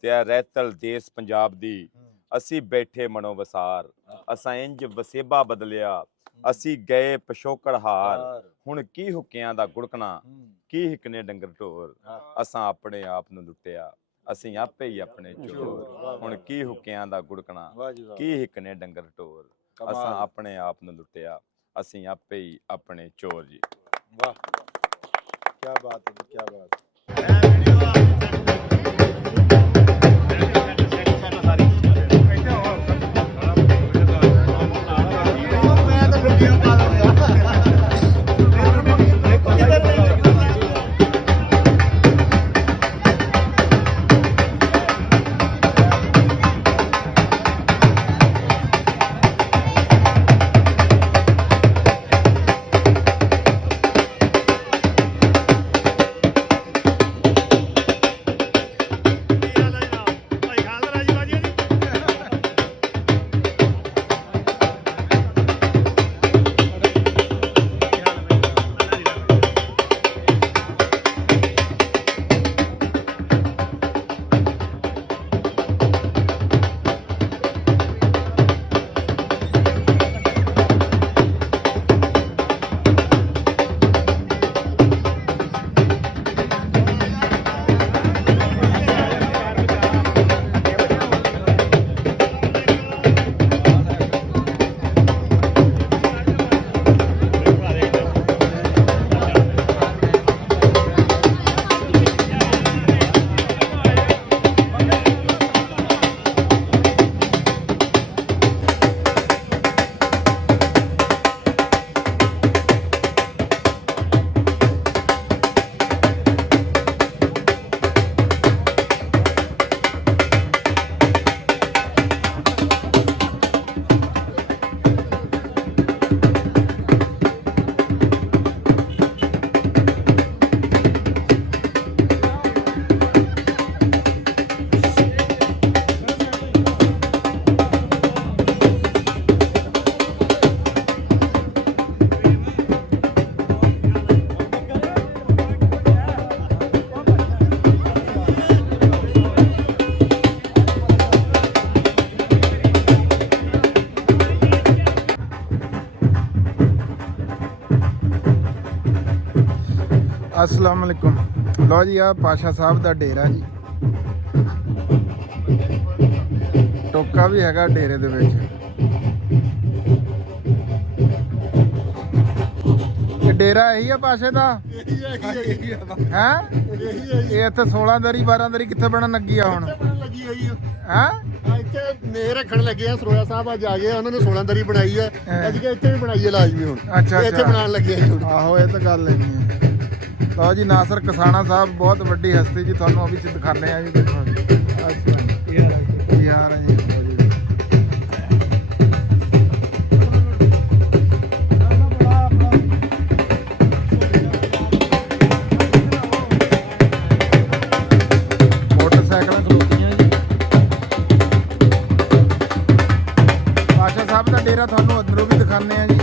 ਤੇ ਇਹ ਰਹਿਤਲ ਦੇਸ ਪੰਜਾਬ ਦੀ, ਅਸੀਂ ਬੈਠੇ ਮਨੋ ਵਸਾਰ, ਅਸਾਂ ਇੰਜ ਵਸੇਬਾ ਬਦਲਿਆ, ਅਸੀਂ ਗਏ ਪਿਛੋਕੜ ਹਾਰ, ਹੁਣ ਕੀ ਹੁੱਕਿਆਂ ਦਾ ਗੁੜਕਣਾ, ਕੀ ਹਿੱਕਨੇ ਡੰਗਰ ਢੋਰ, ਅਸਾਂ ਆਪਣੇ ਆਪ ਨੂੰ ਲੁੱਟਿਆ, ਅਸੀਂ ਆਪੇ ਹੀ ਆਪਣੇ ਚੋਰ, ਹੁਣ ਕੀ ਹੁੱਕਿਆਂ ਦਾ ਗੁੜਕਣਾ, ਕੀ ਹਿੱਕਨੇ ਡੰਗਰ ਢੋਰ, ਅਸਾਂ ਆਪਣੇ ਆਪ ਨੂੰ ਲੁੱਟਿਆ, ਅਸੀਂ ਆਪੇ ਹੀ ਆਪਣੇ ਚੋਰ ਜੀ। ਵਾਹ ਕੀ ਬਾਤ ਹੈ, ਕੀ ਬਾਤ। अस्सलाम वालेकुम। लो जी आ पाशा साहब का डेरा जी, टोका भी हैगा डेरे दे विच। ये डेरा यही है पाशे का है? ये इत्थे 16 दरी 12 दरी कित्थे बनन लगी आ हुण है? ਇੱਥੇ ਨੇ ਰੱਖਣ ਲੱਗੇ ਆ ਸਰੋਇਆ ਸਾਹਿਬ ਅੱਜ ਆ ਗਏ ਉਹਨਾਂ ਨੇ 16 ਦਰੀ ਬਣਾਈ ਹੈ ਅੱਜ ਕੇ ਇੱਥੇ ਵੀ ਬਣਾਈ ਹੈ ਲਾਜ਼ਮੀ ਹੁਣ। ਅੱਛਾ ਇੱਥੇ ਬਣਾਉਣ ਲੱਗੇ ਆ ਹੁਣ। ਆਹੋ ਇਹ ਤਾਂ ਗੱਲ ਨਹੀਂ ਹੈ। ਲਓ ਜੀ ਨਾਸਰ ਕਸਾਣਾ ਸਾਹਿਬ ਬਹੁਤ ਵੱਡੀ ਹਸਤੀ ਜੀ, ਤੁਹਾਨੂੰ ਉਹ ਵੀ ਦਿਖਾਣੇ ਆ ਜੀ। ਦੇਖੋ ਯਾਰ ਜੀ ਮੋਟਰਸਾਈਕਲਾਂ ਖਲੋਤੀਆਂ ਜੀ। ਪਾਸ਼ਾ ਸਾਹਿਬ ਦਾ ਡੇਰਾ ਤੁਹਾਨੂੰ ਅੰਦਰੋਂ ਵੀ ਦਿਖਾਣੇ ਆ ਜੀ।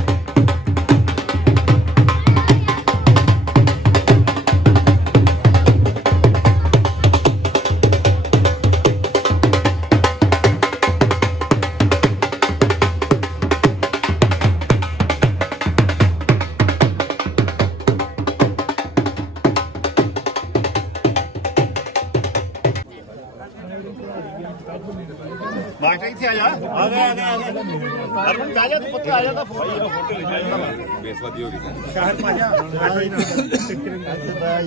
ਮਾਸਟਰ ਇੱਥੇ ਆ ਜਾ। ਆ ਗਿਆ ਅਰਮਨ ਆ ਜਾ, ਤੂੰ ਪੁੱਤ ਆ ਜਾ ਤਾਂ ਫੋਟੋ ਲੈ ਜਾ। ਬੇਸਵਾਦੀ ਹੋ ਗਈ ਸ਼ਹਿਰ ਪਾ ਜਾ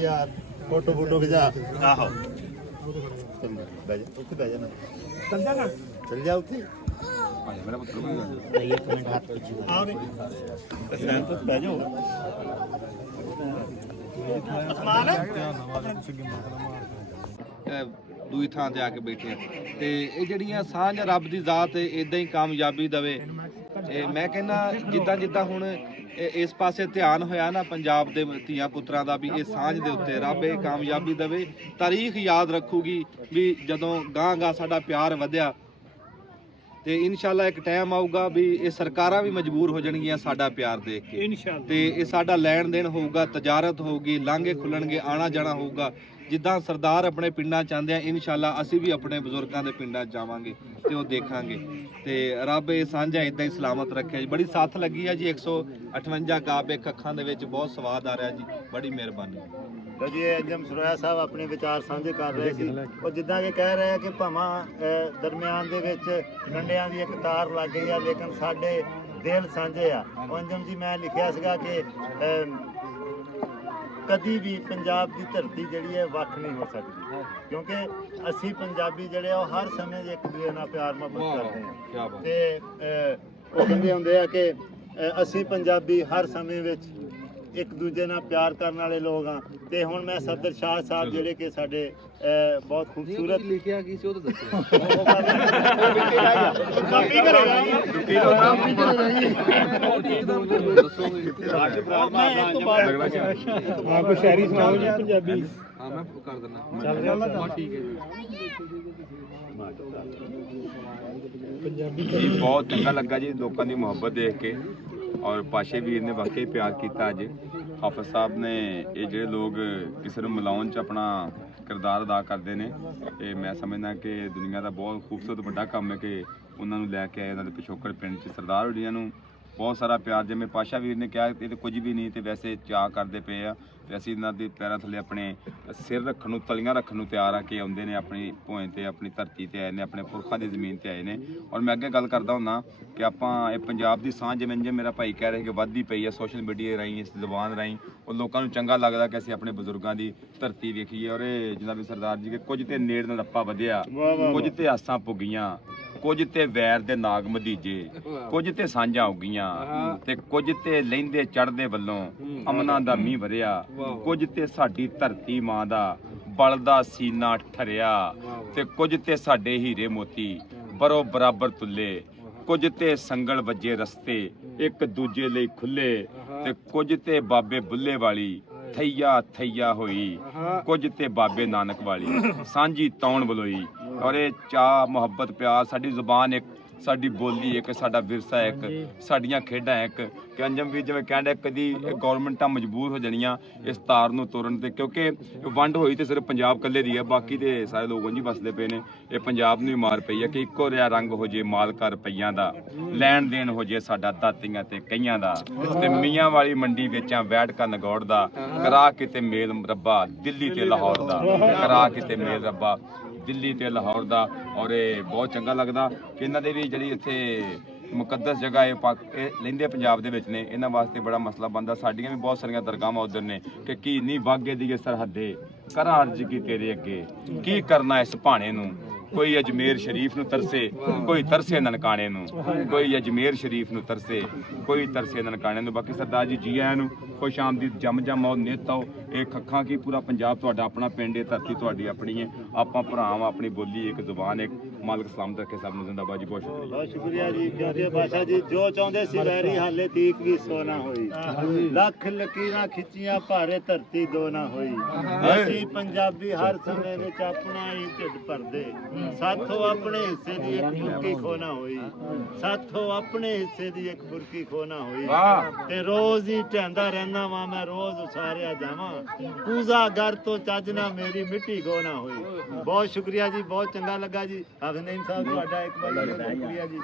ਯਾਰ, ਫੋਟੋ ਖਿਚਾ। ਆਹੋ ਬਹਿ ਜਾ ਉੱਥੇ, ਬਹਿ ਜਾ ਨਾ, ਚੱਲ ਜਾ ਉੱਥੇ। ਮੇਰਾ ਪੁੱਤਰ ਇੱਕ ਮਿੰਟ ਹੱਥ ਪਿੱਛੇ ਆ ਰੇ ਪ੍ਰੈਜ਼ੀਡੈਂਟ ਤੋਂ ਬਹਿ ਜਾਓ। ਅਸਮਾਨ ਦੂਈ ਥਾਂ ਤੇ ਆ ਕੇ ਬੈਠੇ ਆ ਤੇ ਇਹ ਜਿਹੜੀਆਂ ਸਾਂਝ ਰੱਬ ਦੀ ਜ਼ਾਤ ਇਦਾਂ ਹੀ ਕਾਮਯਾਬੀ ਦੇਵੇ। ਮੈਂ ਕਹਿੰਦਾ ਜਿੱਦਾਂ ਜਿੱਦਾਂ ਹੁਣ ਇਸ ਪਾਸੇ ਧਿਆਨ ਹੋਇਆ ਨਾ ਪੰਜਾਬ ਦੇ ਧੀਆਂ ਪੁੱਤਰਾਂ ਦਾ, ਵੀ ਇਹ ਸਾਂਝ ਦੇ ਉੱਤੇ ਰੱਬ ਇਹ ਕਾਮਯਾਬੀ ਦੇਵੇ। ਤਾਰੀਖ ਯਾਦ ਰੱਖੂਗੀ ਵੀ ਜਦੋਂ ਗਾਂ ਸਾਡਾ ਪਿਆਰ ਵਧਿਆ ਤੇ ਇਨਸ਼ਾਅੱਲਾ ਇੱਕ ਟਾਈਮ ਆਊਗਾ ਵੀ ਇਹ ਸਰਕਾਰਾਂ ਵੀ ਮਜਬੂਰ ਹੋ ਜਾਣਗੀਆਂ ਸਾਡਾ ਪਿਆਰ ਦੇਖ ਕੇ ਇਨਸ਼ਾਅੱਲਾ, ਤੇ ਇਹ ਸਾਡਾ ਲੈਣ ਦੇਣ ਹੋਊਗਾ, ਤਜਾਰਤ ਹੋਊਗੀ, ਲਾਂਘੇ ਖੁੱਲਣਗੇ, ਆਣਾ ਜਾਣਾ ਹੋਊਗਾ। ਜਿੱਦਾਂ ਸਰਦਾਰ ਆਪਣੇ ਪਿੰਡਾਂ ਚਾਹੁੰਦੇ ਆ, ਇਨਸ਼ਾਅੱਲਾ ਅਸੀਂ ਵੀ ਆਪਣੇ ਬਜ਼ੁਰਗਾਂ ਦੇ ਪਿੰਡਾਂ ਜਾਵਾਂਗੇ ਤੇ ਉਹ ਦੇਖਾਂਗੇ। ਤੇ ਰੱਬ ਇਹ ਸਾਂਝਾ ਇਦਾਂ ਹੀ ਸਲਾਮਤ ਰੱਖਿਆ ਜੀ। ਬੜੀ ਸਾਥ ਲੱਗੀ ਆ ਜੀ। 158 ਕਾਬੇ ਅੱਖਾਂ ਦੇ ਵਿੱਚ ਬਹੁਤ ਸਵਾਦ ਆ ਰਿਹਾ ਜੀ। ਬੜੀ ਮਿਹਰਬਾਨੀ ਜੀ। ਅੰਜਮ ਸਰੋਇਆ ਸਾਹਿਬ ਆਪਣੇ ਵਿਚਾਰ ਸਾਂਝੇ ਕਰ ਰਹੇ ਸੀ। ਉਹ ਜਿੱਦਾਂ ਕਿ ਕਹਿ ਰਹੇ ਆ ਕਿ ਭਾਵਾਂ ਦਰਮਿਆਨ ਦੇ ਵਿੱਚ ਡੰਡਿਆਂ ਦੀ ਇੱਕ ਤਾਰ ਲੱਗ ਗਈ ਆ, ਲੇਕਿਨ ਸਾਡੇ ਦਿਲ ਸਾਂਝੇ ਆ। ਅੰਜਮ ਜੀ ਮੈਂ ਲਿਖਿਆ ਸੀਗਾ ਕਿ ਕਦੀ ਵੀ ਪੰਜਾਬ ਦੀ ਧਰਤੀ ਜਿਹੜੀ ਹੈ ਵੱਖ ਨਹੀਂ ਹੋ ਸਕਦੀ, ਕਿਉਂਕਿ ਅਸੀਂ ਪੰਜਾਬੀ ਜਿਹੜੇ ਆ ਉਹ ਹਰ ਸਮੇਂ ਇੱਕ ਦੂਜੇ ਨਾਲ ਪਿਆਰ ਮੁਹੱਬਤ ਕਰਦੇ ਹਾਂ। ਤੇ ਉਹ ਕਹਿੰਦੇ ਹੁੰਦੇ ਆ ਕਿ ਅਸੀਂ ਪੰਜਾਬੀ ਹਰ ਸਮੇਂ ਵਿੱਚ ਇੱਕ ਦੂਜੇ ਨਾਲ ਪਿਆਰ ਕਰਨ ਵਾਲੇ ਲੋਕ ਆ। ਤੇ ਹੁਣ ਮੈਂ ਸਦਰ ਸ਼ਾਹ ਸਾਹਿਬ ਜਿਹੜੇ ਕਿ ਸਾਡੇ ਬਹੁਤ ਖੂਬਸੂਰਤ ਲਿਖਿਆ ਕੀ ਸੀ ਉਹ ਤਾਂ ਦੱਸੋ। ਆਪ ਸ਼ਾਇਰੀ ਸੁਣਾਓ ਜੀ ਪੰਜਾਬੀ। ਹਾਂ ਮੈਂ ਕਰ ਦਿੰਦਾ। ਚੱਲ ਠੀਕ ਹੈ ਜੀ। ਬਹੁਤ ਚੰਗਾ ਲੱਗਾ ਜੀ ਲੋਕਾਂ ਦੀ ਮੁਹੱਬਤ ਦੇਖ ਕੇ, ਔਰ ਪਾਸ਼ੇ ਵੀਰ ਨੇ ਵਾਕਈ ਪਿਆਰ ਕੀਤਾ। ਅੱਜ ਹਾਫਿਜ਼ ਸਾਹਿਬ ਨੇ ਇਹ ਜਿਹੜੇ ਲੋਕ ਕਿਸੇ ਨੂੰ ਮਿਲਾਉਣ 'ਚ ਆਪਣਾ ਕਿਰਦਾਰ ਅਦਾ ਕਰਦੇ ਨੇ, ਇਹ ਮੈਂ ਸਮਝਦਾ ਕਿ ਦੁਨੀਆ ਦਾ ਬਹੁਤ ਖੂਬਸੂਰਤ ਵੱਡਾ ਕੰਮ ਹੈ ਕਿ ਉਹਨਾਂ ਨੂੰ ਲੈ ਕੇ ਆਏ ਉਹਨਾਂ ਦੇ ਪਿਛੋਕੜ ਪਿੰਡ 'ਚ ਸਰਦਾਰ ਹੋਰੀਆਂ ਨੂੰ ਬਹੁਤ ਸਾਰਾ ਪਿਆਰ। ਜਿਵੇਂ ਪਾਸ਼ਾ ਵੀਰ ਨੇ ਕਿਹਾ ਇਹ ਤਾਂ ਕੁਝ ਵੀ ਨਹੀਂ, ਤੇ ਵੈਸੇ ਚਾਅ ਕਰਦੇ ਪਏ ਆ ਤੇ ਅਸੀਂ ਇਹਨਾਂ ਦੇ ਪੈਰਾਂ ਥੱਲੇ ਆਪਣੇ ਸਿਰ ਰੱਖਣ ਨੂੰ, ਤਲੀਆਂ ਰੱਖਣ ਨੂੰ ਤਿਆਰ ਆ ਕੇ ਆਉਂਦੇ ਨੇ। ਆਪਣੀ ਭੋਇੰ ਤੇ ਆਪਣੀ ਧਰਤੀ ਤੇ ਆਏ ਨੇ, ਆਪਣੇ ਪੁਰਖਾਂ ਦੀ ਜ਼ਮੀਨ ਤੇ ਆਏ ਨੇ। ਔਰ ਮੈਂ ਅੱਗੇ ਗੱਲ ਕਰਦਾ ਹੁੰਦਾ ਕਿ ਆਪਾਂ ਇਹ ਪੰਜਾਬ ਦੀ ਸਾਂਝ ਜਿਵੇਂ ਮੇਰਾ ਭਾਈ ਕਹਿ ਰਿਹਾ ਕਿ ਵੱਧਦੀ ਪਈ ਹੈ ਸੋਸ਼ਲ ਮੀਡੀਆ ਰਾਹੀਂ, ਇਸ ਜ਼ੁਬਾਨ ਰਾਹੀਂ। ਉਹ ਲੋਕਾਂ ਨੂੰ ਚੰਗਾ ਲੱਗਦਾ ਕਿ ਅਸੀਂ ਆਪਣੇ ਬਜ਼ੁਰਗਾਂ ਦੀ ਧਰਤੀ ਵੇਖੀਏ। ਔਰ ਇਹ ਜਨਾਬੀ ਸਰਦਾਰ ਜੀ ਕਿ ਕੁਝ ਤੇ ਨੇੜ ਨਾਲ ਰੱਪਾ ਵਧਿਆ, ਕੁਝ ਤੇ ਆਸਾਂ ਪੁੱਗੀਆਂ, ਕੁਝ ਤੇ ਵੈਰ ਦੇ ਨਾਗ ਮਧੀਜੇ, ਕੁਝ ਤੇ ਸਾਂਝਾਂ ਹੋ ਗਈਆਂ, ਤੇ ਕੁਝ ਤੇ ਲਹਿੰਦੇ ਚੜ੍ਹਦੇ ਵੱਲੋਂ ਅਮਨਾਂ ਦਾ ਮੀਂਹ ਵਰਿਆ, ਕੁਝ ਤੇ ਸਾਡੀ ਧਰਤੀ ਮਾਂ ਦਾ ਬਲਦਾ ਸੀਨਾ ਠਰਿਆ, ਤੇ ਕੁਝ ਤੇ ਸਾਡੇ ਹੀਰੇ ਮੋਤੀ ਬਰੋ ਬਰਾਬਰ ਤੁੱਲੇ, ਕੁਝ ਤੇ ਸੰਗਲ ਵੱਜੇ ਰਸਤੇ ਇੱਕ ਦੂਜੇ ਲਈ ਖੁੱਲੇ, ਤੇ ਕੁਝ ਤੇ ਬਾਬੇ ਬੁੱਲੇ ਵਾਲੀ ਥਈਆ ਥਈਆ ਹੋਈ, ਕੁਝ ਤੇ ਬਾਬੇ ਨਾਨਕ ਵਾਲੀ ਸਾਂਝੀ ਤੌਣ ਬਲੋਈ। ਔਰ ਇਹ ਚਾਹ ਮੁਹੱਬਤ ਪਿਆਰ ਸਾਡੀ ਜ਼ੁਬਾਨ ਇੱਕ ਸਾਡੀ ਬੋਲੀ ਇੱਕ, ਸਾਡਾ ਵਿਰਸਾ ਇੱਕ, ਸਾਡੀਆਂ ਖੇਡਾਂ ਇੱਕ। ਕਿ ਅੰਜਮ ਵੀ ਜਿਵੇਂ ਕਹਿੰਦੇ ਕਦੀ ਗੌਰਮੈਂਟਾਂ ਮਜਬੂਰ ਹੋ ਜਾਣੀਆਂ ਇਸ ਤਾਰ ਨੂੰ ਤੋੜਨ ਤੇ, ਕਿਉਂਕਿ ਵੰਡ ਹੋਈ ਤੇ ਸਿਰਫ ਪੰਜਾਬ ਇਕੱਲੇ ਦੀ ਹੈ, ਬਾਕੀ ਤੇ ਸਾਰੇ ਲੋਕ ਉਂਝ ਹੀ ਵਸਦੇ ਪਏ ਨੇ। ਇਹ ਪੰਜਾਬ ਨੂੰ ਹੀ ਮਾਰ ਪਈ ਹੈ ਕਿ ਇੱਕੋ ਜਿਹਾ ਰੰਗ ਹੋ ਜੇ ਮਾਲਕਾ ਰੁਪਈਆਂ ਦਾ, ਲੈਣ ਦੇਣ ਹੋ ਜੇ ਸਾਡਾ ਦਾਤੀਆਂ ਤੇ ਕਈਆਂ ਦਾ, ਤੇ ਮੀਆਂ ਵਾਲੀ ਮੰਡੀ ਵੇਚਾਂ ਵੈਟਕਾ ਨਗੌੜ ਦਾ, ਕਰਾ ਕਿਤੇ ਮੇਲ ਰੱਬਾ ਦਿੱਲੀ ਤੇ ਲਾਹੌਰ ਦਾ, ਕਰਾ ਕਿਤੇ ਮੇਲ ਰੱਬਾ ਦਿੱਲੀ ਤੇ ਲਾਹੌਰ ਦਾ। ਔਰ ਇਹ ਬਹੁਤ ਚੰਗਾ ਲੱਗਦਾ ਕਿ ਇਹਨਾਂ ਦੇ ਵੀ ਜਿਹੜੀ ਇੱਥੇ ਮੁਕੱਦਸ ਜਗ੍ਹਾ ਇਹ ਲੈਂਦੇ ਪੰਜਾਬ ਦੇ ਵਿੱਚ ਨੇ, ਇਹਨਾਂ ਵਾਸਤੇ ਬੜਾ ਮਸਲਾ ਬਣਦਾ। ਸਾਡੀਆਂ ਵੀ ਬਹੁਤ ਸਾਰੀਆਂ ਦਰਗਾਹਾਂ ਉਧਰ ਨੇ ਕਿ ਕੀ ਨਹੀਂ ਵਾਗੇ ਦੀ ਸਰਹੱਦੇ ਕਰਾਂ ਅਰਜ਼ ਕੀ ਤੇਰੇ ਅੱਗੇ, ਕੀ ਕਰਨਾ ਇਸ ਭਾਣੇ ਨੂੰ। ਕੋਈ ਅਜਮੇਰ ਸ਼ਰੀਫ ਨੂੰ ਤਰਸੇ, ਕੋਈ ਤਰਸੇ ਨਨਕਾਣੇ ਨੂੰ, ਕੋਈ ਅਜਮੇਰ ਸ਼ਰੀਫ ਨੂੰ ਤਰਸੇ, ਕੋਈ ਤਰਸੇ ਨਨਕਾਣੇ ਨੂੰ। ਬਾਕੀ ਸਰਦਾਰ ਜੀ ਜੀ ਆਇਆਂ ਨੂੰ, ਖੁਸ਼ ਆਮਦੀਦ, ਜੰਮ ਜੰਮ ਆਓ, ਨਿੱਤ ਆਓ। ਇਹ ਖੱਖਾਂ ਕੀ ਪੂਰਾ ਪੰਜਾਬ ਤੁਹਾਡਾ ਆਪਣਾ ਪਿੰਡ ਹੈ, ਧਰਤੀ ਤੁਹਾਡੀ ਆਪਣੀ ਹੈ, ਆਪਾਂ ਭਰਾ ਵਾਂ, ਆਪਣੀ ਬੋਲੀ ਇੱਕ, ਜ਼ੁਬਾਨ ਇੱਕ। ਮਾਲਕ ਸਲਾਮਤ ਰੱਖੇ ਸਭ ਨੂੰ। ਜ਼ਿੰਦਾਬਾਦ ਜੀ, ਬਹੁਤ ਸ਼ੁਕਰੀਆ। ਬਹੁਤ ਸ਼ੁਕਰੀਆ ਜੀ। ਕਿਉਂਕਿ ਬਾਸ਼ਾ ਜੀ ਜੋ ਚਾਹੁੰਦੇ ਸੀ ਵੈਰੀ ਹਾਲੇ ਤੀਕ ਵੀ ਸੋਨਾ ਹੋਈ, ਲੱਖ ਲਕੀਰਾਂ ਖਿੱਚੀਆਂ ਭਾਰੇ ਧਰਤੀ ਦੋ ਨਾ ਹੋਈ। ਅਸੀਂ ਪੰਜਾਬੀ ਹਰ ਸਮੇਂ ਵਿੱਚ ਆਪਣਾ ਹੀ ਢਿੱਡ ਭਰਦੇ, ਸਾਥੋਂ ਆਪਣੇ ਹਿੱਸੇ ਦੀ ਇੱਕ ਬੁਰਕੀ ਖੋਣਾ ਹੋਈ, ਸਾਥੋਂ ਆਪਣੇ ਹਿੱਸੇ ਦੀ ਇੱਕ ਬੁਰਕੀ ਖੋਣਾ ਹੋਈ। ਤੇ ਰੋਜ਼ ਹੀ ਢਾਂਦਾ ਰਹਿਣਾ ਵਾਂ ਮੈਂ, ਰੋਜ਼ ਉਸਾਰਿਆ ਜਾਵਾਂ, ਪੂਜਾ ਘਰ ਤੋਂ ਚੱਜ ਨਾ ਮੇਰੀ ਮਿੱਟੀ ਗੋਣਾ ਹੋਈ। ਬਹੁਤ ਸ਼ੁਕਰੀਆ ਜੀ, ਬਹੁਤ ਚੰਗਾ ਲੱਗਾ ਜੀ। ਨਈਮ ਸਾਹਿਬ ਤੁਹਾਡਾ ਇੱਕ ਵਾਰ ਸ਼ੁਕਰੀਆ ਜੀ।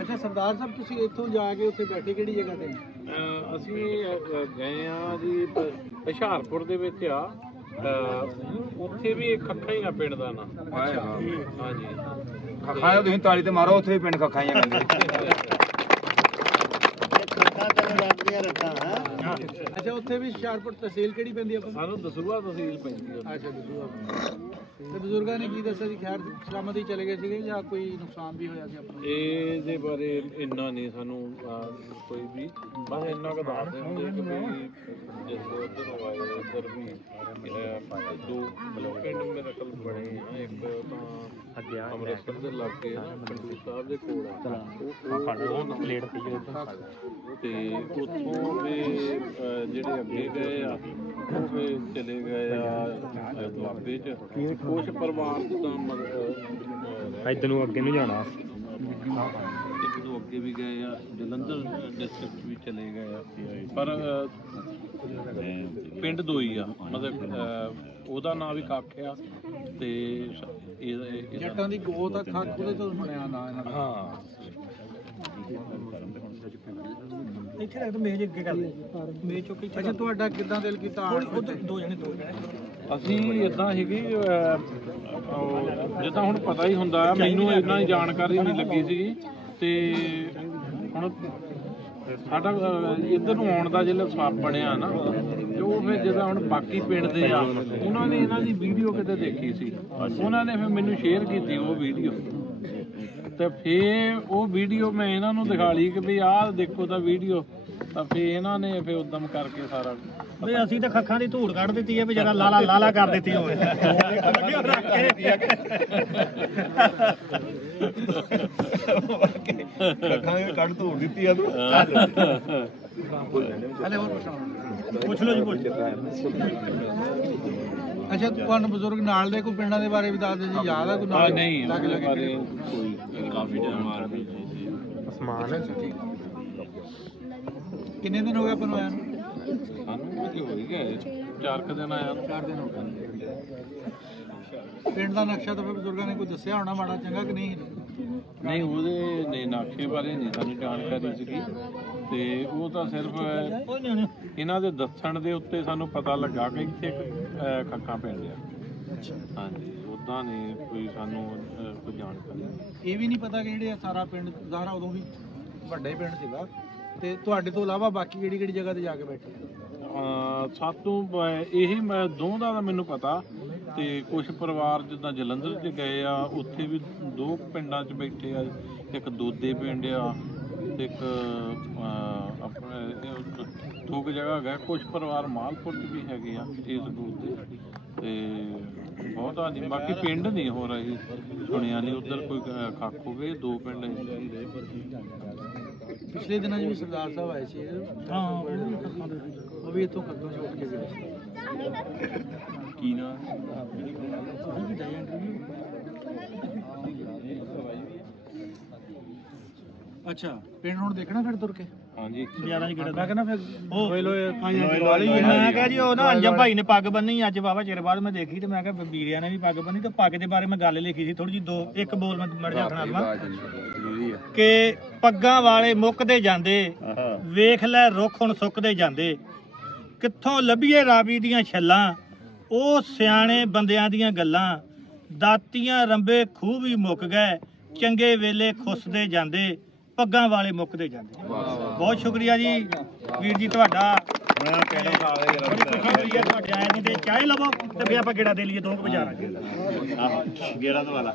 ਅੱਛਾ ਸਰਦਾਰ ਸਾਹਿਬ, ਤੁਸੀਂ ਇੱਥੋਂ ਜਾ ਕੇ ਉੱਥੇ ਬੈਠੇ ਕਿਹੜੀ ਜਗ੍ਹਾ ਤੇ? ਅਸੀਂ ਗਏ ਆ ਜੀ ਹੁਸ਼ਿਆਰਪੁਰ ਦੇ ਵਿੱਚ ਆ, ਉੱਥੇ ਵੀ ਇੱਕ ਖੱਖਾ ਹੀ ਆ ਪਿੰਡ ਦਾ ਨਾਂ। ਹਾਂਜੀ, ਖੱਖਾਂ ਤੁਸੀਂ ਤਾਲੀ ਤੇ ਮਾਰੋ, ਉੱਥੇ ਵੀ ਪਿੰਡ ਖੱਖਾਂ ਹੀ ਆ ਕਹਿੰਦੇ। ਅੱਛਾ, ਉੱਥੇ ਵੀ ਹੁਸ਼ਿਆਰਪੁਰ ਤਹਿਸੀਲ ਕਿਹੜੀ ਪੈਂਦੀ ਆ? ਸਾਨੂੰ ਦਸੂਆ ਤਹਿਸੀਲ ਪੈਂਦੀ ਆ। ਅੱਛਾ, ਦਸੂਆ। ਤੇ ਬਜ਼ੁਰਗਾਂ ਨੇ ਕੀ ਦੱਸਿਆ ਸੀ? ਖੈਰ ਸਲਾਮਤ ਹੀ ਚਲੇ ਗਏ ਸੀਗੇ ਜਾਂ ਕੋਈ ਨੁਕਸਾਨ ਵੀ ਹੋਇਆ ਸੀ ਆਪਣਾ? ਇਹਦੇ ਬਾਰੇ ਇੰਨਾ ਨਹੀਂ ਸਾਨੂੰ ਕੋਈ ਵੀ, ਬਸ ਇੰਨਾ ਕੁ ਦੱਸਦੇ ਹੁੰਦੇ ਕਿ ਵੀ ਜਿਸ ਉੱਧਰ ਆਏ ਉੱਧਰ ਵੀ ਦੋ ਪਿੰਡ ਮੇਰੇ ਕੋਲ ਬਣੇ ਆ। ਇੱਕ ਤਾਂ ਅੰਮ੍ਰਿਤਸਰ ਦੇ ਲਾਗੇ ਖੰਡੂਰ ਸਾਹਿਬ ਦੇ ਕੋਲ ਆ, ਉਹ ਪਲੇਟ ਤੇ ਉੱਥੋਂ ਵੀ ਜਿਹੜੇ ਅੱਗੇ ਗਏ ਆ ਉਹ ਵੀ ਚਲੇ ਗਏ ਆ ਦੁਆਬੇ 'ਚ। ਕੁਛ ਪਰਿਵਾਰ ਜਿੱਦਾਂ ਇੱਧਰ ਨੂੰ ਅੱਗੇ ਨੂੰ ਜਾਣਾ, ਇੱਕ ਦੋ ਅੱਗੇ ਵੀ ਗਏ ਆ, ਜਲੰਧਰ ਡਿਸਟ੍ਰਿਕਟ ਵੀ ਚਲੇ ਗਏ ਆ, ਪਰ ਪਿੰਡ ਦੋ ਹੀ ਆ। ਮਤਲਬ ਉਹਦਾ ਨਾਂ ਵੀ ਕੱਖ ਆ ਤੇ ਜੱਟਾਂ ਦੀ ਗੋਤ ਆ ਖੱਖ, ਉਹਦੇ ਤੋਂ ਬਣਿਆ ਨਾਂ ਇਹਨਾਂ ਦਾ। ਹਾਂ, ਇੱਥੇ ਰੱਖ ਦੋ, ਮੇਜ਼ ਅੱਗੇ ਕਰ ਦੇ, ਮੇਜ਼ ਚੁੱਕ ਕੇ। ਅੱਛਾ, ਤੁਹਾਡਾ ਕਿੱਦਾਂ ਦਿਲ ਕੀਤਾ? ਦੋ ਜਣੇ ਅਸੀਂ ਇਦਾਂ ਸੀਗੀ ਜਿੱਦਾਂ ਹੁਣ ਪਤਾ ਹੀ ਹੁੰਦਾ, ਮੈਨੂੰ ਇੰਨਾ ਹੀ ਜਾਣਕਾਰੀ ਨਹੀਂ ਲੱਗੀ ਸੀਗੀ। ਤੇ ਹੁਣ ਸਾਡਾ ਇੱਧਰ ਨੂੰ ਆਉਣ ਦਾ ਜਿਹੜਾ ਸਵਾਬ ਬਣਿਆ ਨਾ, ਤੇ ਉਹ ਫਿਰ ਜਦੋਂ ਹੁਣ ਬਾਕੀ ਪਿੰਡ ਦੇ ਆ, ਉਹਨਾਂ ਨੇ ਇਹਨਾਂ ਦੀ ਵੀਡੀਓ ਕਿਤੇ ਦੇਖੀ ਸੀ, ਉਹਨਾਂ ਨੇ ਫਿਰ ਮੈਨੂੰ ਸ਼ੇਅਰ ਕੀਤੀ ਉਹ ਵੀਡੀਓ। ਤੇ ਫਿਰ ਉਹ ਵੀਡੀਓ ਮੈਂ ਇਹਨਾਂ ਨੂੰ ਦਿਖਾ ਲਈ ਕਿ ਵੀ ਆਹ ਦੇਖੋ ਤਾਂ ਵੀਡੀਓ। ਤਾਂ ਫਿਰ ਇਹਨਾਂ ਨੇ ਫਿਰ ਉਦਮ ਕਰਕੇ ਸਾਰਾ ਵੀ ਅਸੀਂ ਤਾਂ ਖੱਖਾਂ ਦੀ ਧੂੜ ਕੱਢ ਦਿੱਤੀ ਹੈ ਵੀ ਜਰਾ ਲਾਲਾ ਲਾਲਾ ਕਰ ਦਿੱਤੀ ਹੋਵੇ। ਖੱਖਾਂ ਕੱਢ ਧੂੜ ਦਿੱਤੀ ਆ ਤੂੰ। ਪੁੱਛ ਲਓ ਜੀ, ਪੁੱਛ। ਅੱਛਾ, ਤੁਹਾਨੂੰ ਬਜ਼ੁਰਗ ਨਾਲ ਦੇ ਕੋਈ ਪਿੰਡਾਂ ਦੇ ਬਾਰੇ ਵੀ ਦੱਸ ਦਿਓ ਜੀ, ਯਾਦ ਆ ਕੋਈ ਨਾਲ? ਨਹੀਂ, ਲੱਗ ਉਹਦੇ ਬਾਰੇ ਕੋਈ ਕਾਫੀ ਟਾਈਮ ਆ ਰਹੀ ਸੀ। ਅਸਮਾਨ ਹੈ। ਕਿੰਨੇ ਦਿਨ ਹੋ ਗਏ ਆਪਾਂ ਨੂੰ ਆਇਆ ਨੂੰ? ਸਾਨੂੰ ਵੀ ਹੋ ਹੀ ਗਏ 4 ਦਿਨ ਆਇਆ ਨੂੰ। 4 ਦਿਨ ਹੋ ਗਏ। ਪਿੰਡ ਦਾ ਨਕਸ਼ਾ ਤਾਂ ਫਿਰ ਬਜ਼ੁਰਗਾਂ ਨੇ ਕੋਈ ਦੱਸਿਆ ਹੋਣਾ ਮਾੜਾ ਚੰਗਾ ਕਿ ਨਹੀਂ? ਨਹੀਂ, ਉਹਦੇ ਨਕਸ਼ੇ ਬਾਰੇ ਨਹੀਂ ਸਾਨੂੰ ਜਾਣਕਾਰੀ ਸੀਗੀ, ਤੇ ਉਹ ਤਾਂ ਸਿਰਫ ਇਹਨਾਂ ਦੇ ਦੱਸਣ ਦੇ ਉੱਤੇ ਸਾਨੂੰ ਪਤਾ ਲੱਗਾ ਕਿ ਇੱਥੇ ਖੱਖਾਂ ਪਿੰਡ ਆ। ਹਾਂਜੀ, ਉੱਦਾਂ ਨਹੀਂ ਕੋਈ ਸਾਨੂੰ ਕੋਈ ਜਾਣਕਾਰੀ। ਇਹ ਵੀ ਨਹੀਂ ਪਤਾ ਕਿ ਜਿਹੜੇ ਸਾਰਾ ਪਿੰਡ ਜ਼ਾਹਰਾ ਉਦੋਂ ਵੀ ਵੱਡਾ ਹੀ ਪਿੰਡ ਸੀਗਾ, ਤੇ ਤੁਹਾਡੇ ਤੋਂ ਇਲਾਵਾ ਬਾਕੀ ਕਿਹੜੀ ਕਿਹੜੀ ਜਗ੍ਹਾ ਤੇ ਜਾ ਕੇ ਬੈਠੇ? ਸਾਤੋਂ ਇਹੀ ਦੋ ਦਾ ਤਾਂ ਮੈਨੂੰ ਪਤਾ, ਤੇ ਕੁਝ ਪਰਿਵਾਰ ਜਿੱਦਾਂ ਜਲੰਧਰ 'ਚ ਗਏ ਆ, ਉੱਥੇ ਵੀ 2 ਪਿੰਡਾਂ 'ਚ ਬੈਠੇ ਆ। ਇੱਕ ਦੋਦੇ ਪਿੰਡ ਆ, ਇੱਕ ਆਪਣੇ 2 ਜਗ੍ਹਾ ਹੈਗਾ। ਕੁਝ ਪਰਿਵਾਰ ਮਾਲਪੁਰ 'ਚ ਵੀ ਹੈਗੇ ਆ ਇਸ ਦੂਰ ਦੇ, ਤੇ ਬਹੁਤਾ ਨਹੀਂ। ਬਾਕੀ ਪਿੰਡ ਨਹੀਂ ਹੋ ਰਹੀ ਸੁਣਿਆ ਨਹੀਂ ਉੱਧਰ ਕੋਈ ਖੱਖ ਹੋਵੇ। 2 ਪਿੰਡ। ਪਿਛਲੇ ਦਿਨਾਂ 'ਚ ਵੀ ਸਰਦਾਰ ਸਾਹਿਬ ਆਏ ਸੀ। ਹਾਂ, ਉਹ ਵੀ ਇੱਥੋਂ ਖੱਖੋਂ ਛੋਟ ਕੇ ਗਏ ਸੀ। ਕੀ ਨਾ ਅੱਛਾ ਪਿੰਡ ਹੁਣ ਦੇਖਣਾ ਫਿਰ ਤੁਰ ਕੇ ਹਾਂਜੀ ਬਾਜ਼ਾਰਾਂ 'ਚ ਕਿਹੜਾ ਮੈਂ ਕਹਿੰਦਾ ਫਿਰ ਉਹ ਮੈਂ ਮੈਂ ਕਿਹਾ ਜੀ ਉਹ ਨਾ ਅੰਜਮ ਭਾਈ ਨੇ ਪੱਗ ਬੰਨੀ ਅੱਜ ਵਾਹਵਾ ਚਿਰ ਬਾਅਦ ਮੈਂ ਦੇਖੀ ਤੇ ਮੈਂ ਕਿਹਾ ਵੀਰਿਆਂ ਨੇ ਵੀ ਪੱਗ ਬੰਨੀ ਤੇ ਪੱਗ ਦੇ ਬਾਰੇ ਮੈਂ ਗੱਲ ਲਿਖੀ ਸੀ ਥੋੜੀ ਜਿਹੀ ਇੱਕ ਬੋਲ ਮੈਂ ਮੜ ਜਾ ਸੁਣਾ ਜ਼ਰੂਰੀ ਆ ਕਿ ਪੱਗਾਂ ਵਾਲੇ ਮੁੱਕਦੇ ਜਾਂਦੇ ਵੇਖ ਲੈ ਰੁੱਖ ਹੁਣ ਸੁੱਕਦੇ ਜਾਂਦੇ ਕਿੱਥੋਂ ਲੱਭੀਏ ਰਾਵੀ ਦੀਆਂ ਛੱਲਾਂ ਉਹ ਸਿਆਣੇ ਬੰਦਿਆਂ ਦੀਆਂ ਗੱਲਾਂ ਦਾਤੀਆਂ ਰੰਬੇ ਖੂਹ ਵੀ ਮੁੱਕ ਗਏ ਚੰਗੇ ਵੇਲੇ ਖੁੱਸਦੇ ਜਾਂਦੇ ਪੱਗਾਂ ਵਾਲੇ ਮੁੱਕਦੇ ਜਾਂਦੇ ਬਹੁਤ ਸ਼ੁਕਰੀਆ ਜੀ ਵੀਰ ਜੀ ਤੁਹਾਡਾ ਬੜੀ ਖੁਸ਼ੀ ਹੋਈ ਹੈ ਤੁਹਾਡੇ ਆਏ ਜੀ ਤੇ ਚਾਹ ਲਵੋ ਤੇ ਫਿਰ ਆਪਾਂ ਗੇੜਾ ਦੇ ਲਈਏ 2 ਵਜੇ ਗੇੜਾ ਤੋਂ ਵਾਲਾ